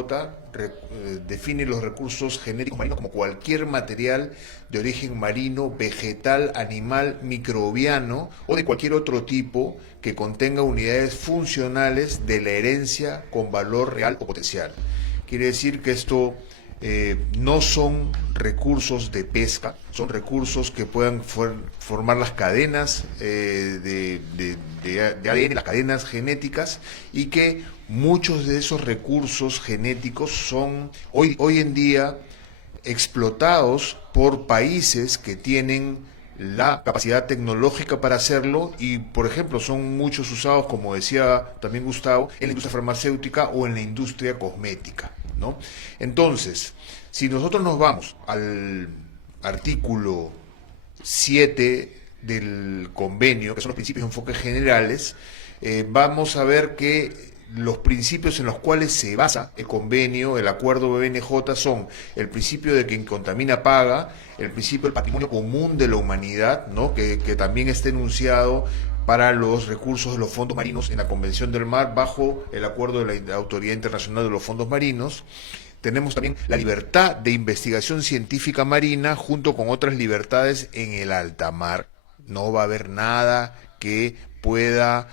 define los recursos genéticos marinos como cualquier material de origen marino, vegetal, animal, microbiano o de cualquier otro tipo que contenga unidades funcionales de la herencia con valor real o potencial. Quiere decir que esto no son recursos de pesca, son recursos que puedan formar las cadenas de ADN, las cadenas genéticas, y que muchos de esos recursos genéticos son hoy en día explotados por países que tienen la capacidad tecnológica para hacerlo y, por ejemplo, son muchos usados, como decía también Gustavo, en la industria farmacéutica o en la industria cosmética, ¿no? Entonces, si nosotros nos vamos al artículo 7 del convenio, que son los principios de enfoques generales, vamos a ver que los principios en los cuales se basa el convenio, el acuerdo BBNJ, son el principio de quien contamina paga, el principio del patrimonio común de la humanidad, ¿no? que también está enunciado para los recursos de los fondos marinos en la Convención del Mar bajo el acuerdo de la Autoridad Internacional de los Fondos Marinos. Tenemos también la libertad de investigación científica marina junto con otras libertades en el alta mar. No va a haber nada que pueda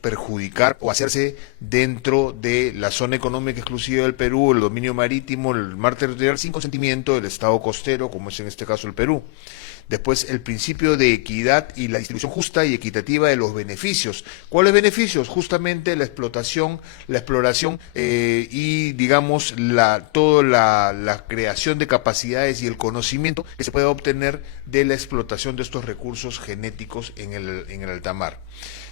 perjudicar o hacerse dentro de la zona económica exclusiva del Perú, el dominio marítimo, el mar territorial, sin consentimiento del Estado costero, como es en este caso el Perú. Después, el principio de equidad y la distribución justa y equitativa de los beneficios. ¿Cuáles beneficios? Justamente la explotación, la exploración y, toda la creación de capacidades y el conocimiento que se puede obtener de la explotación de estos recursos genéticos en el alta mar.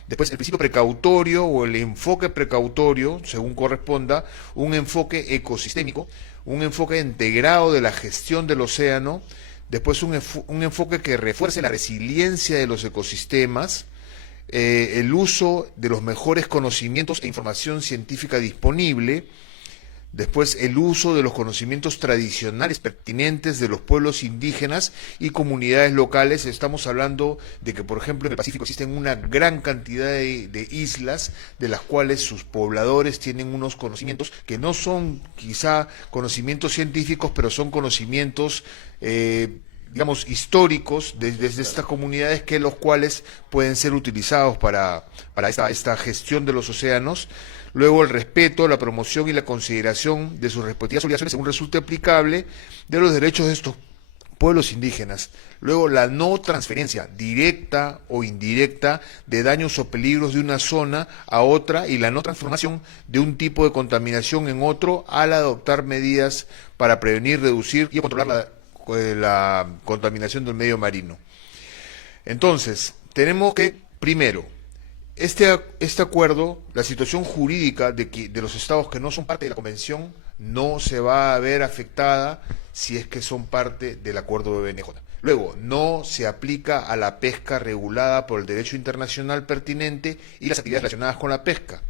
Después, el principio precautorio o el enfoque precautorio, según corresponda, un enfoque ecosistémico, un enfoque integrado de la gestión del océano. Después, un enfoque que refuerce la resiliencia de los ecosistemas, el uso de los mejores conocimientos e información científica disponible. Después, el uso de los conocimientos tradicionales pertinentes de los pueblos indígenas y comunidades locales. Estamos hablando de que, por ejemplo, en el Pacífico existen una gran cantidad de islas de las cuales sus pobladores tienen unos conocimientos que no son quizá conocimientos científicos, pero son conocimientos históricos desde estas comunidades, que los cuales pueden ser utilizados para esta gestión de los océanos. Luego, el respeto, la promoción y la consideración de sus respectivas obligaciones según resulte aplicable de los derechos de estos pueblos indígenas. Luego, la no transferencia directa o indirecta de daños o peligros de una zona a otra y la no transformación de un tipo de contaminación en otro al adoptar medidas para prevenir, reducir y controlar la contaminación del medio marino. Entonces, tenemos que, primero, este acuerdo, la situación jurídica de los estados que no son parte de la convención no se va a ver afectada si es que son parte del acuerdo de BNJ. Luego, no se aplica a la pesca regulada por el derecho internacional pertinente y las actividades relacionadas con la pesca.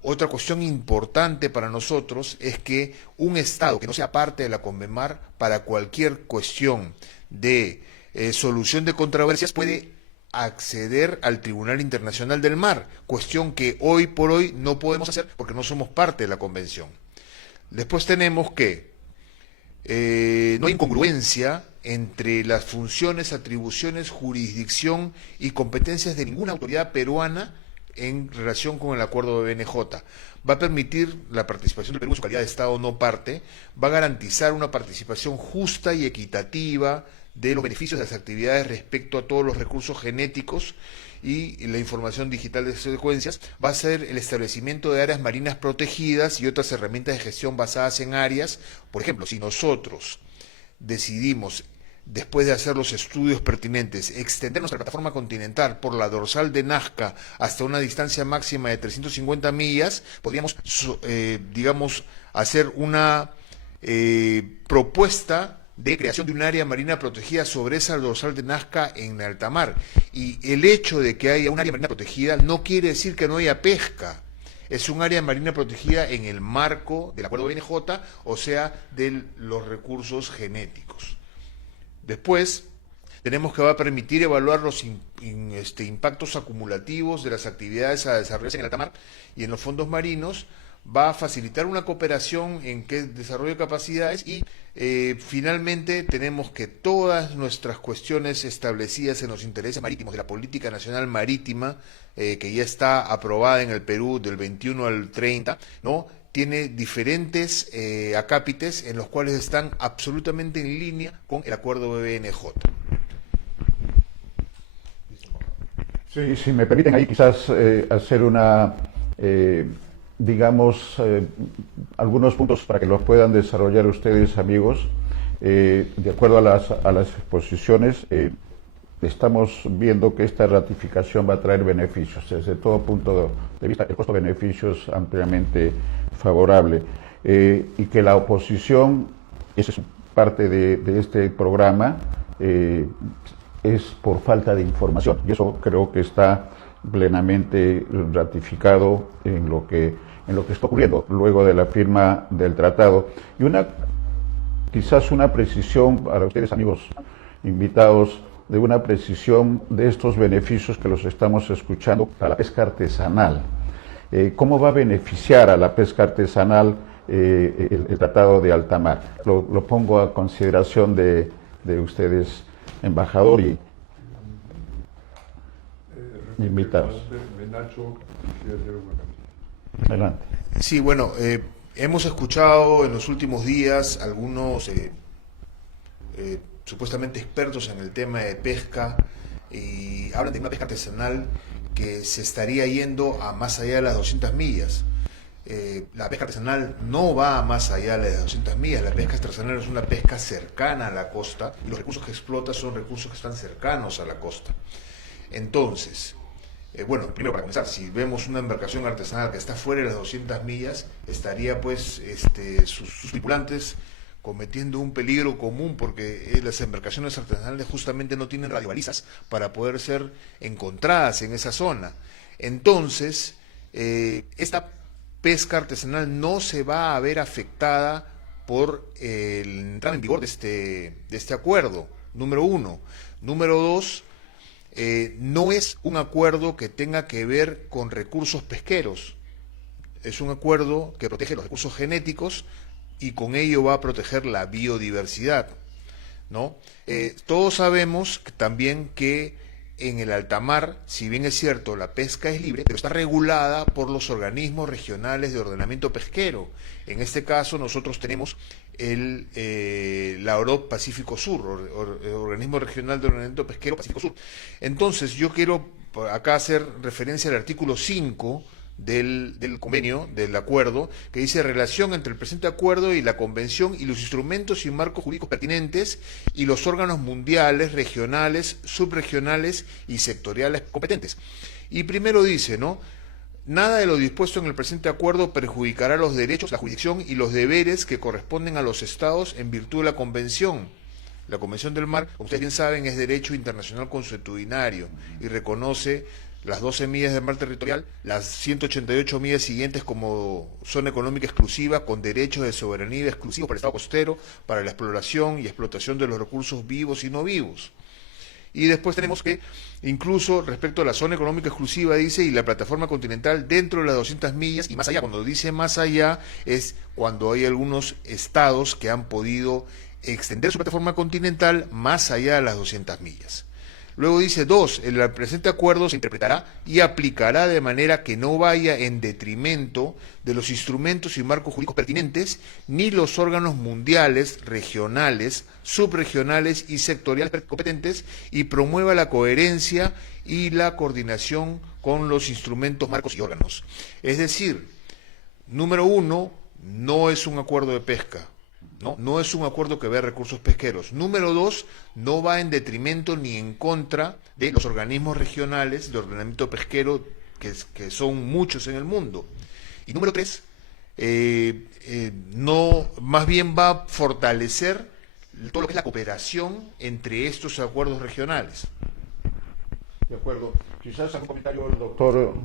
Otra cuestión importante para nosotros es que un estado que no sea parte de la Convenmar, para cualquier cuestión de solución de controversias, puede acceder al Tribunal Internacional del Mar, cuestión que hoy por hoy no podemos hacer porque no somos parte de la convención. Después tenemos que no hay incongruencia entre las funciones, atribuciones, jurisdicción y competencias de ninguna autoridad peruana en relación con el acuerdo de BNJ. Va a permitir la participación del Perú en su calidad de Estado no parte, va a garantizar una participación justa y equitativa de los beneficios de las actividades respecto a todos los recursos genéticos y la información digital de secuencias, va a ser el establecimiento de áreas marinas protegidas y otras herramientas de gestión basadas en áreas. Por ejemplo, si nosotros decidimos, después de hacer los estudios pertinentes, extender nuestra plataforma continental por la dorsal de Nazca hasta una distancia máxima de 350 millas, podríamos, hacer una propuesta de creación de un área marina protegida sobre esa dorsal de Nazca en alta mar. Y el hecho de que haya un área marina protegida no quiere decir que no haya pesca. Es un área marina protegida en el marco del acuerdo BNJ, o sea, de los recursos genéticos. Después, tenemos que va a permitir evaluar los impactos acumulativos de las actividades a desarrollarse en el alta mar y en los fondos marinos, va a facilitar una cooperación en que desarrollo de capacidades y finalmente tenemos que todas nuestras cuestiones establecidas en los intereses marítimos de la Política Nacional Marítima, que ya está aprobada en el Perú del 21 al 30, ¿no?, tiene diferentes acápites en los cuales están absolutamente en línea con el acuerdo BBNJ. Sí, si me permiten ahí quizás hacer una, digamos, algunos puntos para que los puedan desarrollar ustedes, amigos. De acuerdo a las exposiciones, estamos viendo que esta ratificación va a traer beneficios. Desde todo punto de vista, el costo-beneficio es ampliamente favorable. Y que la oposición, esa es parte de este programa, es por falta de información. Y eso creo que está plenamente ratificado en lo que está ocurriendo luego de la firma del tratado. Y quizás una precisión para ustedes, amigos invitados, de una precisión de estos beneficios que los estamos escuchando para la pesca artesanal. ¿Cómo va a beneficiar a la pesca artesanal el Tratado de Alta Mar? Lo pongo a consideración de ustedes, embajador y invitados. Adelante. Sí, bueno, hemos escuchado en los últimos días algunos supuestamente expertos en el tema de pesca y hablan de una pesca artesanal que se estaría yendo a más allá de las 200 millas. La pesca artesanal no va más allá de las 200 millas. La pesca artesanal es una pesca cercana a la costa y los recursos que explota son recursos que están cercanos a la costa. Entonces, bueno, primero para comenzar, si vemos una embarcación artesanal que está fuera de las 200 millas, estaría pues sus tripulantes cometiendo un peligro común porque las embarcaciones artesanales justamente no tienen radiobalizas para poder ser encontradas en esa zona. Entonces, esta pesca artesanal no se va a ver afectada por el entrada en vigor de este acuerdo, número uno. Número dos, no es un acuerdo que tenga que ver con recursos pesqueros, es un acuerdo que protege los recursos genéticos y con ello va a proteger la biodiversidad, ¿no? Todos sabemos también que en el alta mar, si bien es cierto, la pesca es libre, pero está regulada por los organismos regionales de ordenamiento pesquero. En este caso nosotros tenemos la OROP Pacífico Sur, Organismo Regional de Ordenamiento Pesquero Pacífico Sur. Entonces yo quiero acá hacer referencia al artículo 5 del convenio, del acuerdo, que dice relación entre el presente acuerdo y la convención y los instrumentos y marcos jurídicos pertinentes y los órganos mundiales, regionales, subregionales y sectoriales competentes. Y primero dice, ¿no?, nada de lo dispuesto en el presente acuerdo perjudicará los derechos, la jurisdicción y los deberes que corresponden a los estados en virtud de la convención. La Convención del Mar, como ustedes bien saben, es derecho internacional consuetudinario y reconoce las 12 millas de mar territorial, las 188 millas siguientes como zona económica exclusiva con derechos de soberanía exclusivos para el Estado costero, para la exploración y explotación de los recursos vivos y no vivos. Y después tenemos que, incluso respecto a la zona económica exclusiva, dice, y la plataforma continental dentro de las 200 millas y más allá. Cuando dice más allá es cuando hay algunos estados que han podido extender su plataforma continental más allá de las 200 millas. Luego dice 2, el presente acuerdo se interpretará y aplicará de manera que no vaya en detrimento de los instrumentos y marcos jurídicos pertinentes, ni los órganos mundiales, regionales, subregionales y sectoriales competentes, y promueva la coherencia y la coordinación con los instrumentos, marcos y órganos. Es decir, número 1, no es un acuerdo de pesca. No es un acuerdo que vea recursos pesqueros. Número 2, no va en detrimento ni en contra de los organismos regionales de ordenamiento pesquero, que son muchos en el mundo. Y número 3, no, más bien va a fortalecer todo lo que es la cooperación entre estos acuerdos regionales. De acuerdo. Quizás algún comentario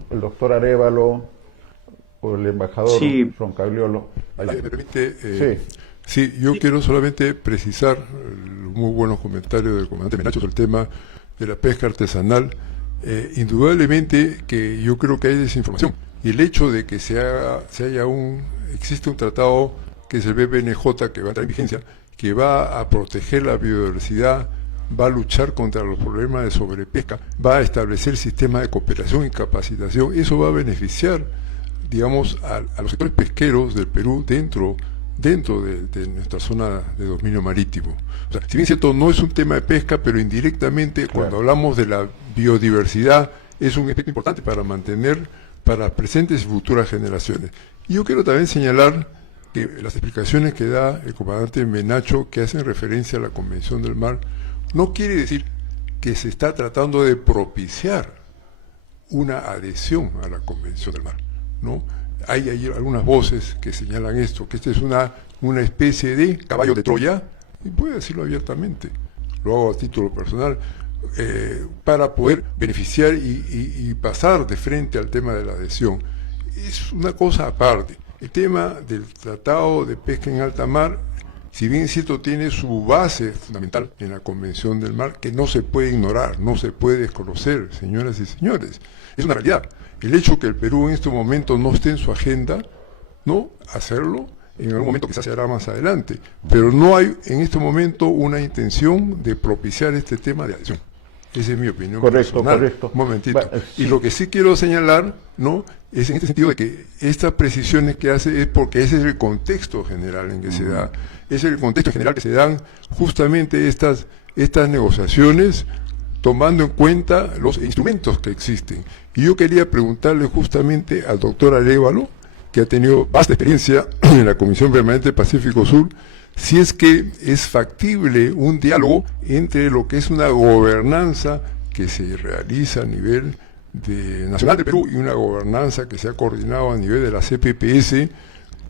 el doctor Arévalo o el embajador Roncagliolo. ¿Me permite? Sí, yo quiero solamente precisar muy buenos comentarios del comandante Menacho sobre el tema de la pesca artesanal. Indudablemente que yo creo que hay desinformación. Y el hecho de que existe un tratado que es el BPNJ, que va a entrar en vigencia, que va a proteger la biodiversidad, va a luchar contra los problemas de sobrepesca, va a establecer sistemas de cooperación y capacitación. Eso va a beneficiar, digamos, a los sectores pesqueros del Perú dentro de nuestra zona de dominio marítimo. O sea, si bien cierto, no es un tema de pesca, pero indirectamente, cuando hablamos de la biodiversidad, es un aspecto importante para mantener para las presentes y futuras generaciones. Y yo quiero también señalar que las explicaciones que da el comandante Menacho, que hacen referencia a la Convención del Mar, no quiere decir que se está tratando de propiciar una adhesión a la Convención del Mar, ¿no? Hay algunas voces que señalan esto, que esta es una especie de caballo de Troya, y puedo decirlo abiertamente, lo hago a título personal, para poder beneficiar y pasar de frente al tema de la adhesión. Es una cosa aparte. El tema del Tratado de Pesca en Alta Mar, si bien es cierto, tiene su base fundamental en la Convención del Mar, que no se puede ignorar, no se puede desconocer, señoras y señores. Es una realidad. El hecho que el Perú en este momento no esté en su agenda, ¿no? Hacerlo, en algún momento quizás se hará más adelante, pero no hay en este momento una intención de propiciar este tema de adhesión. Esa es mi opinión personal. Correcto. Un momentito. Y lo que sí quiero señalar, ¿no?, es en este sentido de que estas precisiones que hace es porque ese es el contexto general en que se da. Es el contexto general que se dan justamente estas negociaciones, tomando en cuenta los instrumentos que existen. Y yo quería preguntarle justamente al doctor Arévalo, que ha tenido vasta experiencia en la Comisión Permanente Pacífico Sur, si es que es factible un diálogo entre lo que es una gobernanza que se realiza a nivel nacional de Perú y una gobernanza que se ha coordinado a nivel de la CPPS,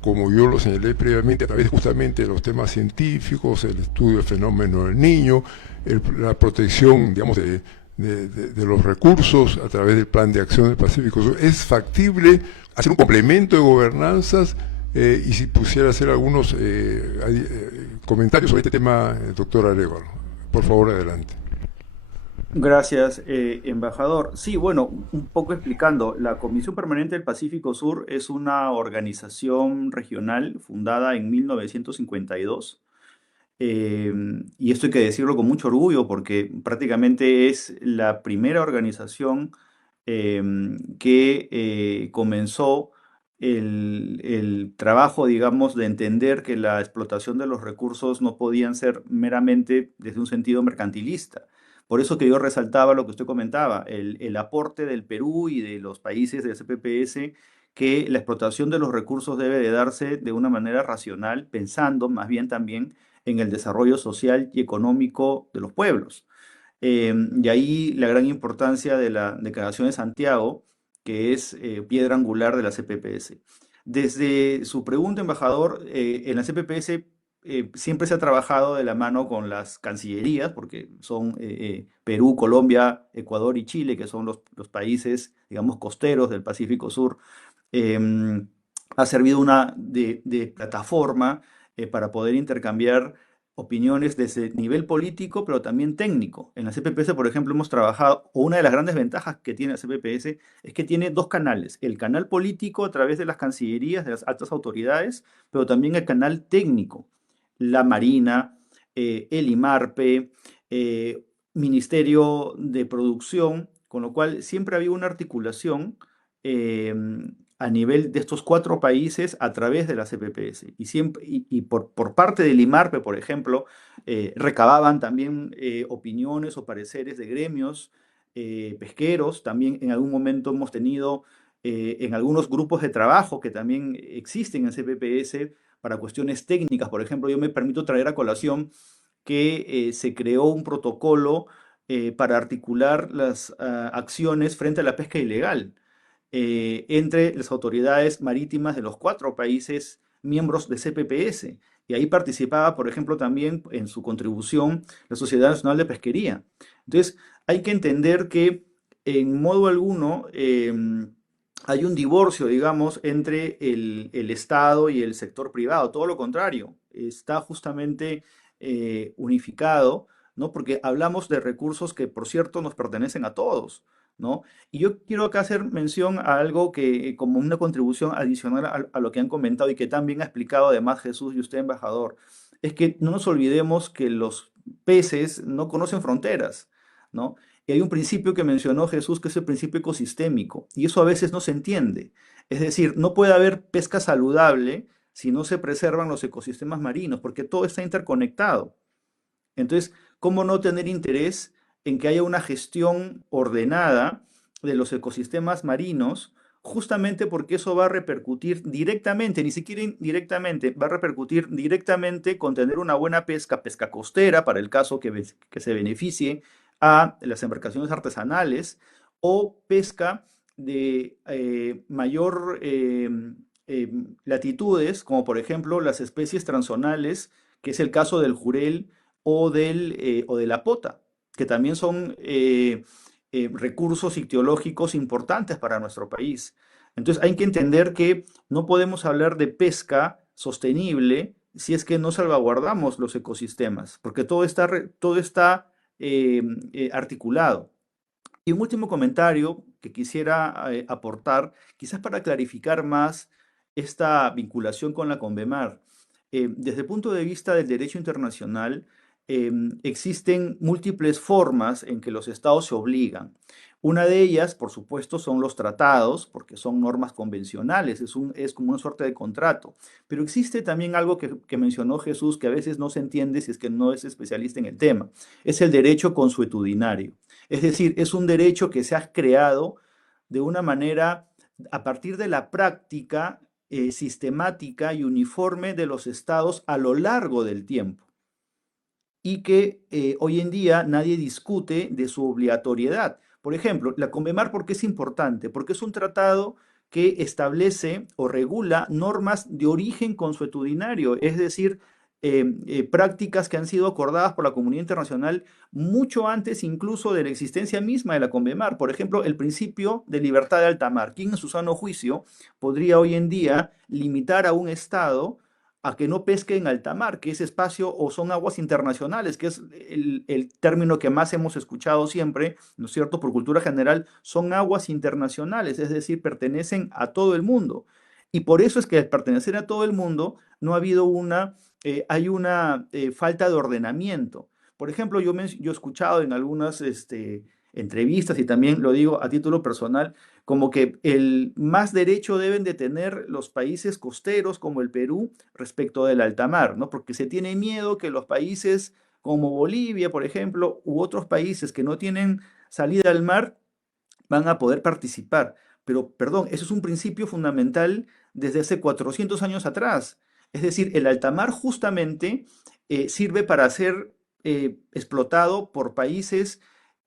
como yo lo señalé previamente, a través justamente de los temas científicos, el estudio del fenómeno del Niño, la protección, digamos, de los recursos a través del Plan de Acción del Pacífico Sur. ¿Es factible hacer un complemento de gobernanzas? Y si pusiera hacer algunos comentarios sobre este tema, doctor Arévalo. Por favor, adelante. Gracias, embajador. Sí, bueno, un poco explicando, la Comisión Permanente del Pacífico Sur es una organización regional fundada en 1952. Y esto hay que decirlo con mucho orgullo porque prácticamente es la primera organización que comenzó el trabajo, digamos, de entender que la explotación de los recursos no podían ser meramente desde un sentido mercantilista. Por eso que yo resaltaba lo que usted comentaba, el aporte del Perú y de los países de CPPS, que la explotación de los recursos debe de darse de una manera racional, pensando más bien también en el desarrollo social y económico de los pueblos. Y ahí la gran importancia de la Declaración de Santiago, que es piedra angular de la CPPS. Desde su pregunta, embajador, en la CPPS siempre se ha trabajado de la mano con las cancillerías, porque son Perú, Colombia, Ecuador y Chile, que son los países, digamos, costeros del Pacífico Sur. Ha servido de plataforma para poder intercambiar opiniones desde nivel político, pero también técnico. En la CPPS, por ejemplo, hemos trabajado, o una de las grandes ventajas que tiene la CPPS es que tiene dos canales, el canal político a través de las cancillerías, de las altas autoridades, pero también el canal técnico, la Marina, el IMARPE, Ministerio de Producción, con lo cual siempre había una articulación a nivel de estos cuatro países a través de la CPPS. Y por parte del IMARPE, por ejemplo, recababan también opiniones o pareceres de gremios pesqueros. También en algún momento hemos tenido en algunos grupos de trabajo que también existen en CPPS para cuestiones técnicas. Por ejemplo, yo me permito traer a colación que se creó un protocolo para articular las acciones frente a la pesca ilegal entre las autoridades marítimas de los cuatro países miembros de CPPS. Y ahí participaba, por ejemplo, también en su contribución la Sociedad Nacional de Pesquería. Entonces, hay que entender que en modo alguno hay un divorcio, digamos, entre el Estado y el sector privado. Todo lo contrario, está justamente unificado, ¿no? Porque hablamos de recursos que, por cierto, nos pertenecen a todos, ¿no? Y yo quiero acá hacer mención a algo que, como una contribución adicional a lo que han comentado y que también ha explicado además Jesús y usted, embajador, es que no nos olvidemos que los peces no conocen fronteras, ¿no? Y hay un principio que mencionó Jesús, que es el principio ecosistémico, y eso a veces no se entiende. Es decir, no puede haber pesca saludable si no se preservan los ecosistemas marinos, porque todo está interconectado. Entonces, ¿cómo no tener interés en que haya una gestión ordenada de los ecosistemas marinos? Justamente porque eso va a repercutir directamente, ni siquiera indirectamente, va a repercutir directamente con tener una buena pesca, pesca costera, para el caso que se beneficie a las embarcaciones artesanales, o pesca de mayor latitudes, como por ejemplo las especies transzonales, que es el caso del jurel o de la pota, que también son recursos ictiológicos importantes para nuestro país. Entonces hay que entender que no podemos hablar de pesca sostenible si es que no salvaguardamos los ecosistemas, porque todo está articulado. Y un último comentario que quisiera aportar, quizás para clarificar más esta vinculación con la Convemar. Desde el punto de vista del derecho internacional, existen múltiples formas en que los estados se obligan. Una de ellas, por supuesto, son los tratados, porque son normas convencionales, es como una suerte de contrato. Pero existe también algo que mencionó Jesús, que a veces no se entiende si es que no es especialista en el tema. Es el derecho consuetudinario. Es decir, es un derecho que se ha creado de una manera a partir de la práctica sistemática y uniforme de los estados a lo largo del tiempo y que hoy en día nadie discute de su obligatoriedad. Por ejemplo, la Convemar, ¿por qué es importante? Porque es un tratado que establece o regula normas de origen consuetudinario, es decir, prácticas que han sido acordadas por la comunidad internacional mucho antes incluso de la existencia misma de la Convemar. Por ejemplo, el principio de libertad de alta mar. ¿Quién en su sano juicio podría hoy en día limitar a un Estado a que no pesque en alta mar, que es espacio o son aguas internacionales, que es el término que más hemos escuchado siempre, ¿no es cierto? Por cultura general, son aguas internacionales, es decir, pertenecen a todo el mundo. Y por eso es que al pertenecer a todo el mundo no ha habido hay una falta de ordenamiento. Por ejemplo, yo he escuchado en algunas entrevistas, y también lo digo a título personal, como que el más derecho deben de tener los países costeros como el Perú respecto del alta mar, ¿no? Porque se tiene miedo que los países como Bolivia, por ejemplo, u otros países que no tienen salida al mar van a poder participar. Pero, perdón, eso es un principio fundamental desde hace 400 años atrás. Es decir, el alta mar justamente sirve para ser explotado por países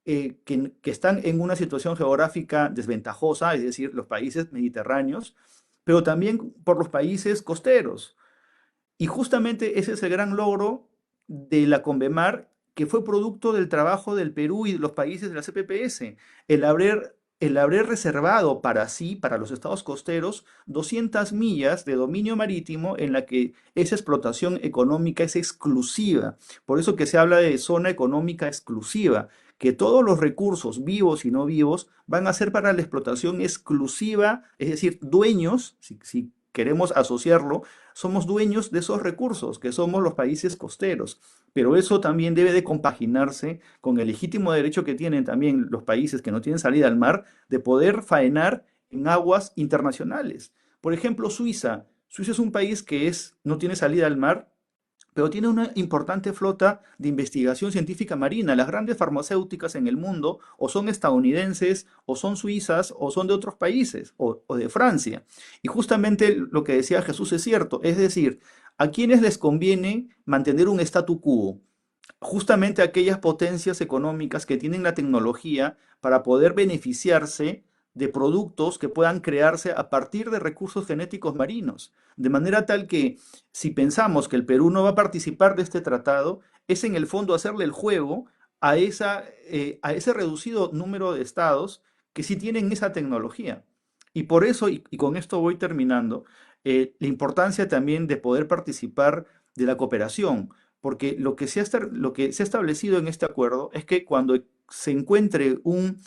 que están en una situación geográfica desventajosa, es decir, los países mediterráneos, pero también por los países costeros. Y justamente ese es el gran logro de la Convemar, que fue producto del trabajo del Perú y de los países de la CPPS, el haber reservado para sí, para los estados costeros, 200 millas de dominio marítimo en la que esa explotación económica es exclusiva. Por eso que se habla de zona económica exclusiva, que todos los recursos vivos y no vivos van a ser para la explotación exclusiva, es decir, dueños, si queremos asociarlo, somos dueños de esos recursos, que somos los países costeros. Pero eso también debe de compaginarse con el legítimo derecho que tienen también los países que no tienen salida al mar de poder faenar en aguas internacionales. Por ejemplo, Suiza. Suiza es un país que no tiene salida al mar, pero tiene una importante flota de investigación científica marina. Las grandes farmacéuticas en el mundo o son estadounidenses, o son suizas, o son de otros países, o de Francia. Y justamente lo que decía Jesús es cierto, es decir, ¿a quiénes les conviene mantener un statu quo? Justamente a aquellas potencias económicas que tienen la tecnología para poder beneficiarse de productos que puedan crearse a partir de recursos genéticos marinos. De manera tal que si pensamos que el Perú no va a participar de este tratado, es en el fondo hacerle el juego a ese reducido número de estados que sí tienen esa tecnología. Y por eso, y con esto voy terminando, la importancia también de poder participar de la cooperación, porque lo que se ha establecido en este acuerdo es que cuando se encuentre un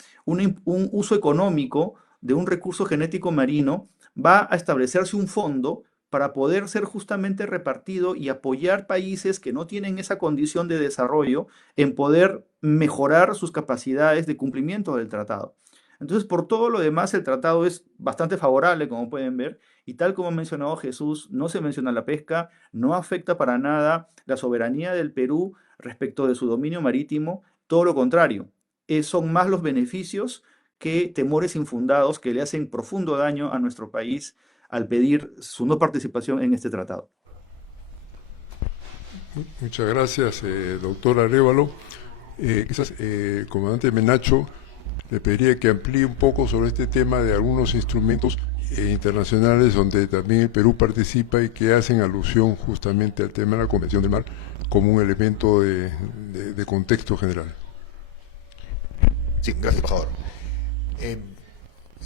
uso económico de un recurso genético marino, va a establecerse un fondo para poder ser justamente repartido y apoyar países que no tienen esa condición de desarrollo en poder mejorar sus capacidades de cumplimiento del tratado. Entonces, por todo lo demás, el tratado es bastante favorable, como pueden ver, y tal como ha mencionado Jesús, no se menciona la pesca, no afecta para nada la soberanía del Perú respecto de su dominio marítimo, todo lo contrario, son más los beneficios que temores infundados que le hacen profundo daño a nuestro país al pedir su no participación en este tratado. Muchas gracias, doctor Arévalo. Quizás, comandante Menacho, le pediría que amplíe un poco sobre este tema de algunos instrumentos internacionales donde también el Perú participa y que hacen alusión justamente al tema de la Convención del Mar como un elemento de contexto general. Sí, gracias, embajador.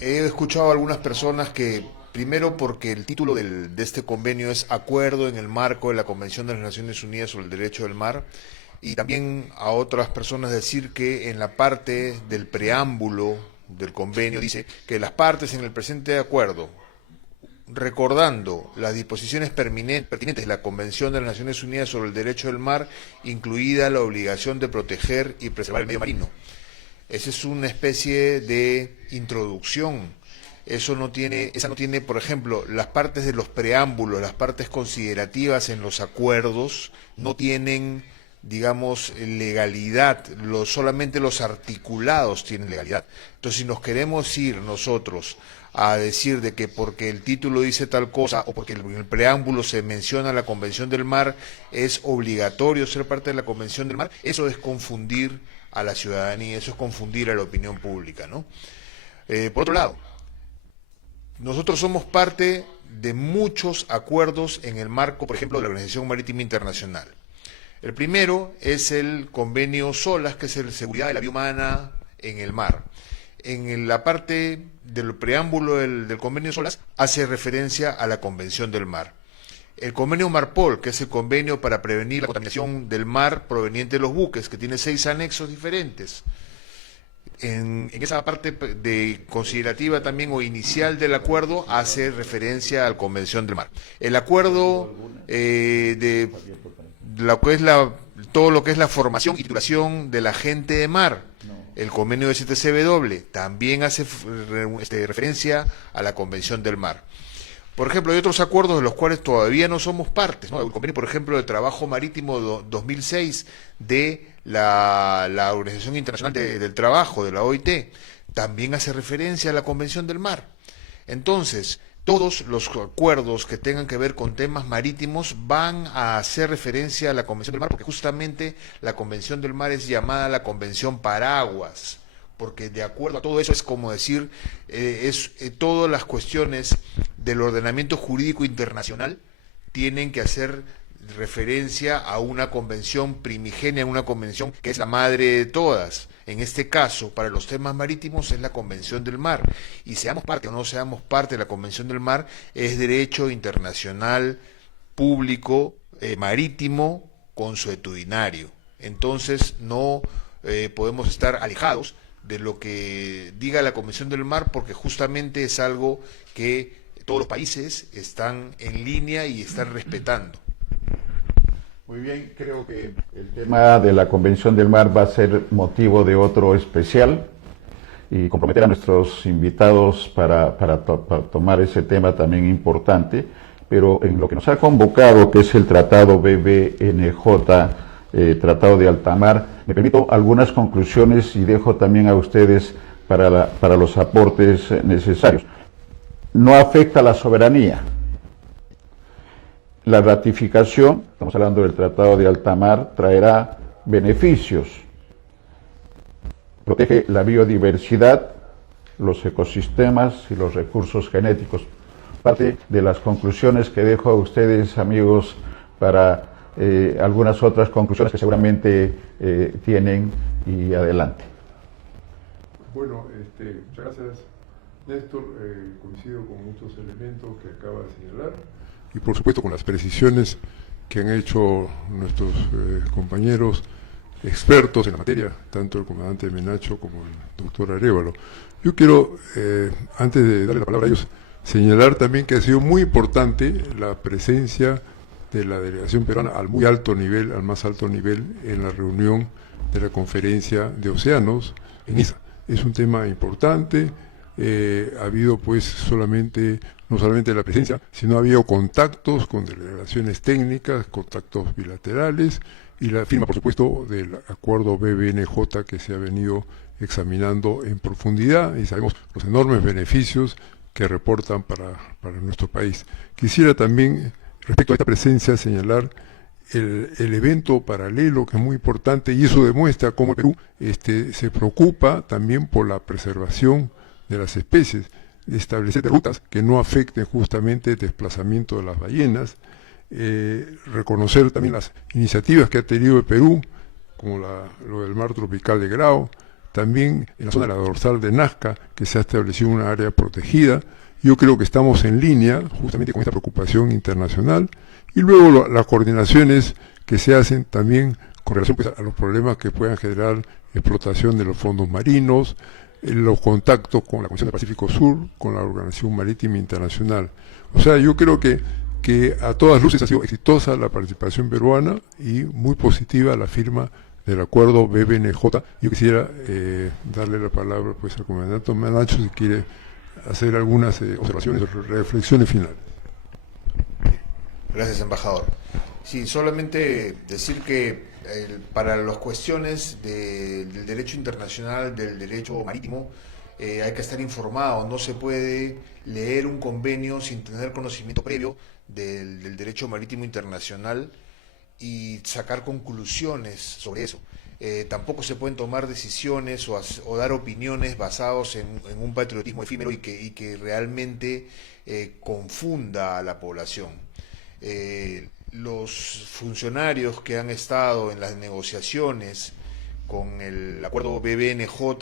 He escuchado a algunas personas que, primero porque el título de este convenio es Acuerdo en el marco de la Convención de las Naciones Unidas sobre el Derecho del Mar, y también a otras personas decir que en la parte del preámbulo del convenio dice que las partes en el presente acuerdo, recordando las disposiciones pertinentes de la Convención de las Naciones Unidas sobre el Derecho del Mar, incluida la obligación de proteger y preservar el medio marino. Esa es una especie de introducción. Esa no tiene, por ejemplo, las partes de los preámbulos, las partes considerativas en los acuerdos, no tienen, digamos, legalidad, solamente los articulados tienen legalidad. Entonces, si nos queremos ir nosotros a decir de que porque el título dice tal cosa o porque en el preámbulo se menciona la Convención del Mar, es obligatorio ser parte de la Convención del Mar, eso es confundir a la ciudadanía, eso es confundir a la opinión pública, ¿no? Por otro lado, nosotros somos parte de muchos acuerdos en el marco, por ejemplo, de la Organización Marítima Internacional. El primero es el convenio SOLAS, que es el Seguridad de la Vida Humana en el Mar. En la parte del preámbulo del convenio SOLAS hace referencia a la Convención del Mar. El convenio MARPOL, que es el convenio para prevenir la contaminación del mar proveniente de los buques, que tiene 6 anexos diferentes. En esa parte considerativa también o inicial del acuerdo hace referencia a la Convención del Mar. El acuerdo de todo lo que es la formación y titulación de la gente de mar, el convenio de CTCW, también hace referencia a la Convención del Mar. Por ejemplo, hay otros acuerdos de los cuales todavía no somos partes, ¿no? El convenio, por ejemplo, de Trabajo Marítimo 2006 de la Organización Internacional del Trabajo, de la OIT, también hace referencia a la Convención del Mar. Entonces, todos los acuerdos que tengan que ver con temas marítimos van a hacer referencia a la Convención del Mar, porque justamente la Convención del Mar es llamada la Convención Paraguas, porque de acuerdo a todo eso es como decir, todas las cuestiones del ordenamiento jurídico internacional tienen que hacer referencia a una convención primigenia, una convención que es la madre de todas. En este caso, para los temas marítimos es la Convención del Mar, y seamos parte o no seamos parte de la Convención del Mar, es derecho internacional público marítimo consuetudinario. Entonces no podemos estar alejados de lo que diga la Convención del Mar, porque justamente es algo que todos los países están en línea y están respetando. Muy bien, creo que el tema de la Convención del Mar va a ser motivo de otro especial y comprometer a nuestros invitados para tomar ese tema también importante, pero en lo que nos ha convocado, que es el Tratado BBNJ, Tratado de Alta Mar, me permito algunas conclusiones y dejo también a ustedes para los aportes necesarios. No afecta a la soberanía. La ratificación, estamos hablando del Tratado de Alta Mar, traerá beneficios. Protege la biodiversidad, los ecosistemas y los recursos genéticos. Parte de las conclusiones que dejo a ustedes, amigos, para algunas otras conclusiones que seguramente tienen, y adelante. Bueno, muchas gracias, Néstor. Coincido con muchos elementos que acaba de señalar. Y por supuesto con las precisiones que han hecho nuestros compañeros expertos en la materia, tanto el comandante Menacho como el doctor Arévalo. Yo quiero, antes de darle la palabra a ellos, señalar también que ha sido muy importante la presencia de la delegación peruana al muy alto nivel, al más alto nivel, en la reunión de la Conferencia de Océanos en Niza. Es un tema importante, ha habido pues no solamente la presencia, sino ha habido contactos con delegaciones técnicas, contactos bilaterales, y la firma, por supuesto, del acuerdo BBNJ que se ha venido examinando en profundidad, y sabemos los enormes beneficios que reportan para nuestro país. Quisiera también, respecto a esta presencia, señalar el evento paralelo, que es muy importante, y eso demuestra cómo el Perú se preocupa también por la preservación de las especies, establecer rutas que no afecten justamente el desplazamiento de las ballenas, reconocer también las iniciativas que ha tenido el Perú, como lo del mar tropical de Grao, también en la zona de la dorsal de Nazca, que se ha establecido una área protegida. Yo creo que estamos en línea justamente con esta preocupación internacional, y luego las coordinaciones que se hacen también con relación pues, a los problemas que puedan generar explotación de los fondos marinos, los contactos con la Comisión del Pacífico Sur, con la Organización Marítima Internacional. O sea, yo creo que a todas luces ha sido exitosa la participación peruana y muy positiva la firma del acuerdo BBNJ. Yo quisiera darle la palabra pues al comandante Menacho si quiere hacer algunas observaciones o reflexiones finales. Gracias, embajador. Sí, solamente decir que para las cuestiones del derecho internacional, del derecho marítimo, hay que estar informado. No se puede leer un convenio sin tener conocimiento previo del derecho marítimo internacional y sacar conclusiones sobre eso. Tampoco se pueden tomar decisiones o dar opiniones basados en un patriotismo efímero y que realmente confunda a la población. Los funcionarios que han estado en las negociaciones con el acuerdo BBNJ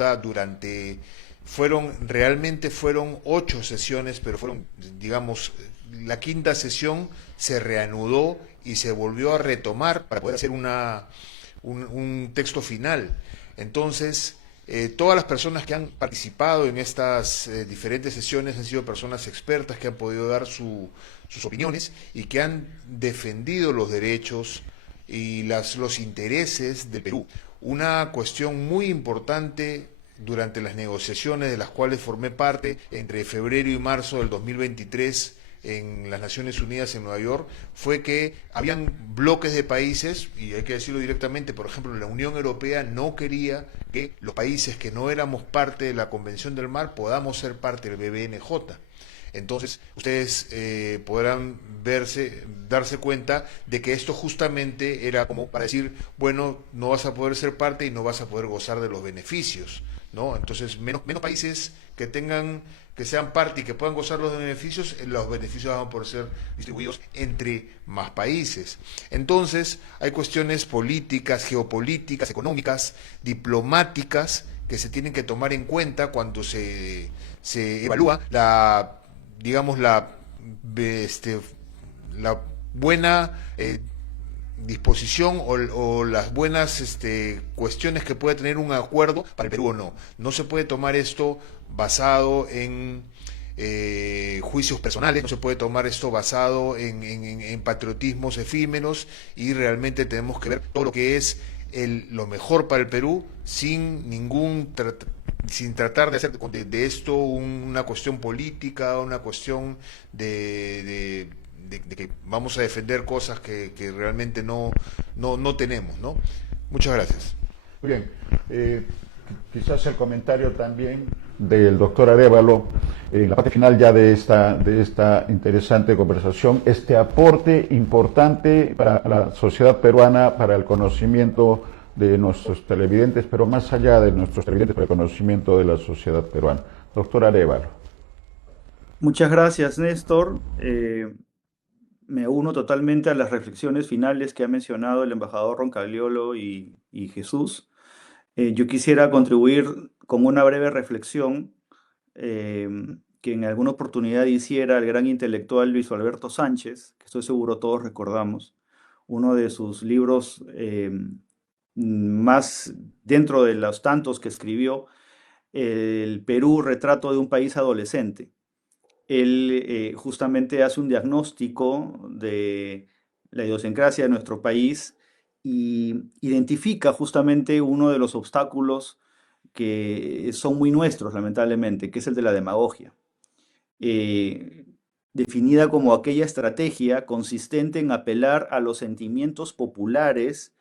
realmente fueron 8 sesiones, pero fueron, digamos, la quinta sesión se reanudó y se volvió a retomar para poder hacer un texto final. Entonces, todas las personas que han participado en estas diferentes sesiones han sido personas expertas que han podido dar sus opiniones y que han defendido los derechos y los intereses del Perú. Una cuestión muy importante durante las negociaciones de las cuales formé parte entre febrero y marzo del 2023 en las Naciones Unidas en Nueva York, fue que habían bloques de países, y hay que decirlo directamente, por ejemplo, la Unión Europea no quería que los países que no éramos parte de la Convención del Mar podamos ser parte del BBNJ. Entonces, ustedes podrán darse cuenta de que esto justamente era como para decir, bueno, no vas a poder ser parte y no vas a poder gozar de los beneficios, ¿no? Entonces, menos países que sean parte y que puedan gozar los beneficios van a poder ser distribuidos entre más países. Entonces, hay cuestiones políticas, geopolíticas, económicas, diplomáticas, que se tienen que tomar en cuenta cuando se evalúa la buena disposición o las buenas cuestiones que puede tener un acuerdo para el Perú o no. No se puede tomar esto basado en juicios personales, no se puede tomar esto basado en patriotismos efímeros, y realmente tenemos que ver todo lo que es lo mejor para el Perú sin tratar de hacer de esto una cuestión política, una cuestión de que vamos a defender cosas que realmente no tenemos, ¿no? Muchas gracias. Muy bien. Quizás el comentario también del doctor Arévalo, en la parte final ya de esta interesante conversación, este aporte importante para la sociedad peruana, para el conocimiento de nuestros televidentes, pero más allá de nuestros televidentes, para el conocimiento de la sociedad peruana. Doctor Arévalo. Muchas gracias, Néstor. Me uno totalmente a las reflexiones finales que ha mencionado el embajador Roncagliolo y Jesús. Yo quisiera contribuir con una breve reflexión que en alguna oportunidad hiciera el gran intelectual Luis Alberto Sánchez, que estoy seguro todos recordamos, uno de sus libros más dentro de los tantos que escribió, El Perú, retrato de un país adolescente. Él justamente hace un diagnóstico de la idiosincrasia de nuestro país y identifica justamente uno de los obstáculos que son muy nuestros, lamentablemente, que es el de la demagogia, eh, definida como aquella estrategia consistente en apelar a los sentimientos populares,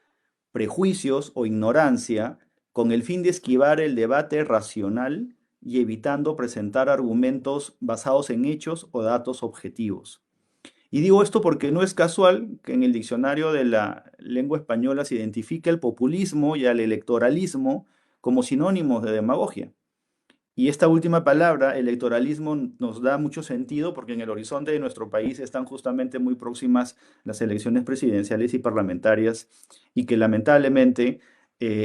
prejuicios o ignorancia con el fin de esquivar el debate racional y evitando presentar argumentos basados en hechos o datos objetivos. Y digo esto porque no es casual que en el diccionario de la lengua española se identifique el populismo y al electoralismo como sinónimos de demagogia. Y esta última palabra, electoralismo, nos da mucho sentido porque en el horizonte de nuestro país están justamente muy próximas las elecciones presidenciales y parlamentarias y que lamentablemente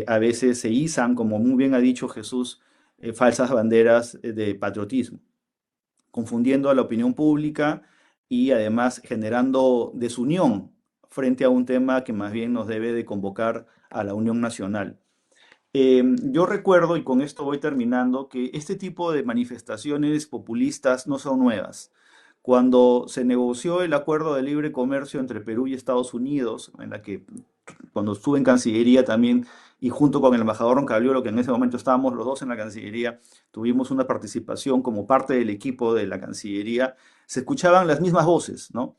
a veces se izan, como muy bien ha dicho Jesús, falsas banderas de patriotismo, confundiendo a la opinión pública y además generando desunión frente a un tema que más bien nos debe de convocar a la unión nacional. Yo recuerdo, y con esto voy terminando, que este tipo de manifestaciones populistas no son nuevas. Cuando se negoció el acuerdo de libre comercio entre Perú y Estados Unidos, en la que cuando estuve en Cancillería también, y junto con el embajador Roncagliolo, que en ese momento estábamos los dos en la Cancillería, tuvimos una participación como parte del equipo de la Cancillería, se escuchaban las mismas voces, ¿no?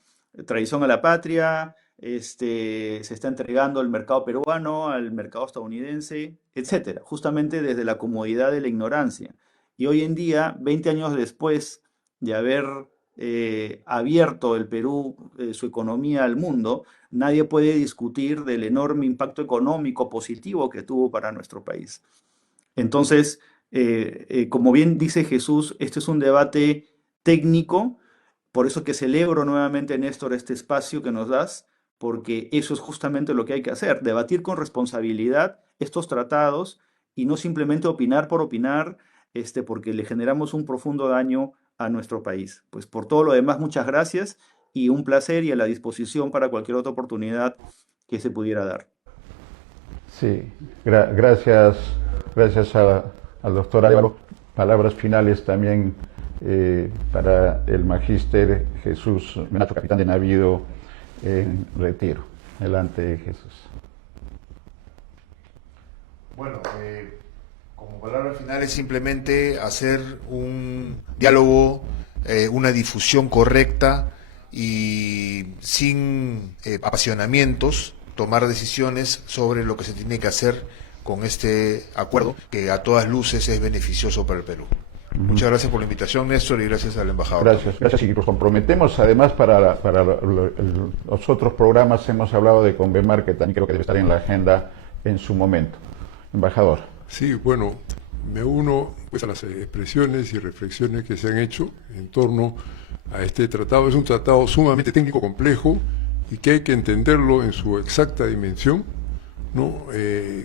Traición a la patria, se está entregando el mercado peruano al mercado estadounidense, etcétera, justamente desde la comodidad de la ignorancia. Y hoy en día, 20 años después de haber abierto el Perú, su economía al mundo, nadie puede discutir del enorme impacto económico positivo que tuvo para nuestro país. Entonces, como bien dice Jesús, este es un debate técnico, por eso que celebro nuevamente, Néstor, este espacio que nos das, porque eso es justamente lo que hay que hacer, debatir con responsabilidad estos tratados y no simplemente opinar por opinar, porque le generamos un profundo daño a nuestro país. Pues por todo lo demás, muchas gracias y un placer y a la disposición para cualquier otra oportunidad que se pudiera dar. Sí, gracias al doctor Álvaro. Palabras finales también para el magíster Jesús Menacho, capitán de navío en retiro. Adelante, Jesús. Bueno, como palabra final es simplemente hacer un diálogo, una difusión correcta y sin apasionamientos, tomar decisiones sobre lo que se tiene que hacer con este acuerdo, que a todas luces es beneficioso para el Perú. Muchas gracias por la invitación, Néstor, y gracias al embajador. Gracias. Y nos comprometemos, además, para los otros programas hemos hablado de Convemar, que también creo que debe estar en la agenda en su momento. Embajador. Sí, bueno, me uno pues a las expresiones y reflexiones que se han hecho en torno a este tratado. Es un tratado sumamente técnico, complejo, y que hay que entenderlo en su exacta dimensión, ¿no?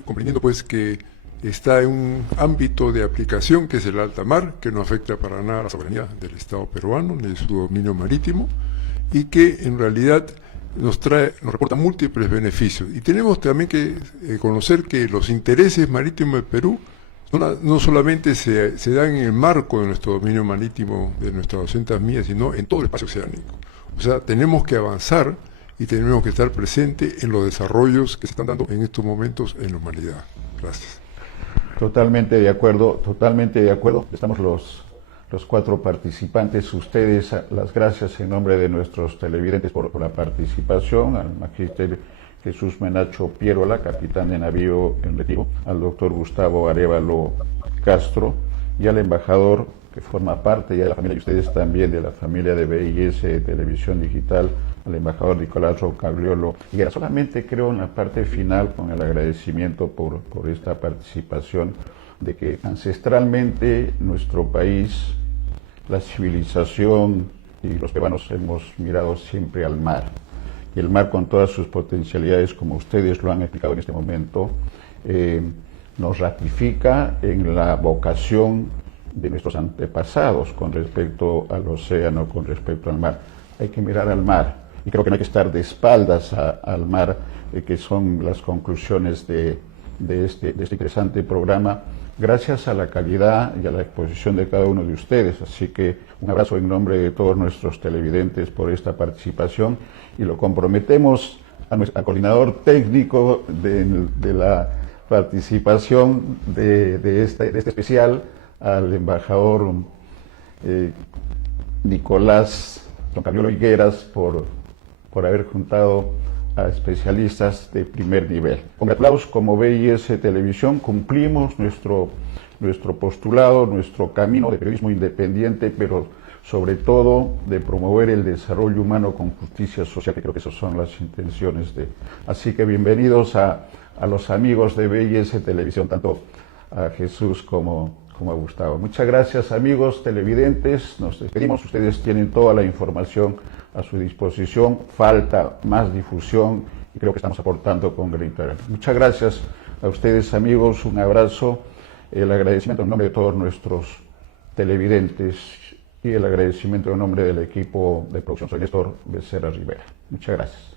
Comprendiendo pues que está en un ámbito de aplicación que es el alta mar, que no afecta para nada a la soberanía del Estado peruano ni su dominio marítimo, y que en realidad nos reporta múltiples beneficios. Y tenemos también que conocer que los intereses marítimos de Perú no solamente se dan en el marco de nuestro dominio marítimo, de nuestras 200 millas, sino en todo el espacio oceánico. O sea, tenemos que avanzar y tenemos que estar presentes en los desarrollos que se están dando en estos momentos en la humanidad. Gracias. Totalmente de acuerdo. Estamos los cuatro participantes. Ustedes, las gracias en nombre de nuestros televidentes por la participación, al magíster Jesús Menacho Pierola, capitán de navío en retiro, al doctor Gustavo Arévalo Castro y al embajador que forma parte ya de la familia, y ustedes también de la familia de BIS Televisión Digital, al embajador Nicolás Roncagliolo. Y solamente creo en la parte final, con el agradecimiento por esta participación, de que ancestralmente nuestro país, la civilización y los peruanos hemos mirado siempre al mar. Y el mar, con todas sus potencialidades, como ustedes lo han explicado en este momento, nos ratifica en la vocación de nuestros antepasados con respecto al océano, con respecto al mar. Hay que mirar al mar. y creo que no hay que estar de espaldas al mar, que son las conclusiones de este interesante programa, gracias a la calidad y a la exposición de cada uno de ustedes. Así que un abrazo en nombre de todos nuestros televidentes por esta participación, y lo comprometemos al coordinador técnico de la participación de este especial, al embajador Nicolás Don Camilo Higueras, por haber juntado a especialistas de primer nivel. Congratulados. Como BIS Televisión cumplimos nuestro postulado, nuestro camino de periodismo independiente, pero sobre todo de promover el desarrollo humano con justicia social, que creo que esas son las intenciones de. Así que bienvenidos a los amigos de BIS Televisión, tanto a Jesús como a Gustavo. Muchas gracias, amigos televidentes. Nos despedimos. Ustedes tienen toda la información a su disposición. Falta más difusión y creo que estamos aportando con granito de arena. Muchas gracias a ustedes, amigos. Un abrazo. El agradecimiento en nombre de todos nuestros televidentes y el agradecimiento en nombre del equipo de producción. Soy Néstor Becerra Rivera. Muchas gracias.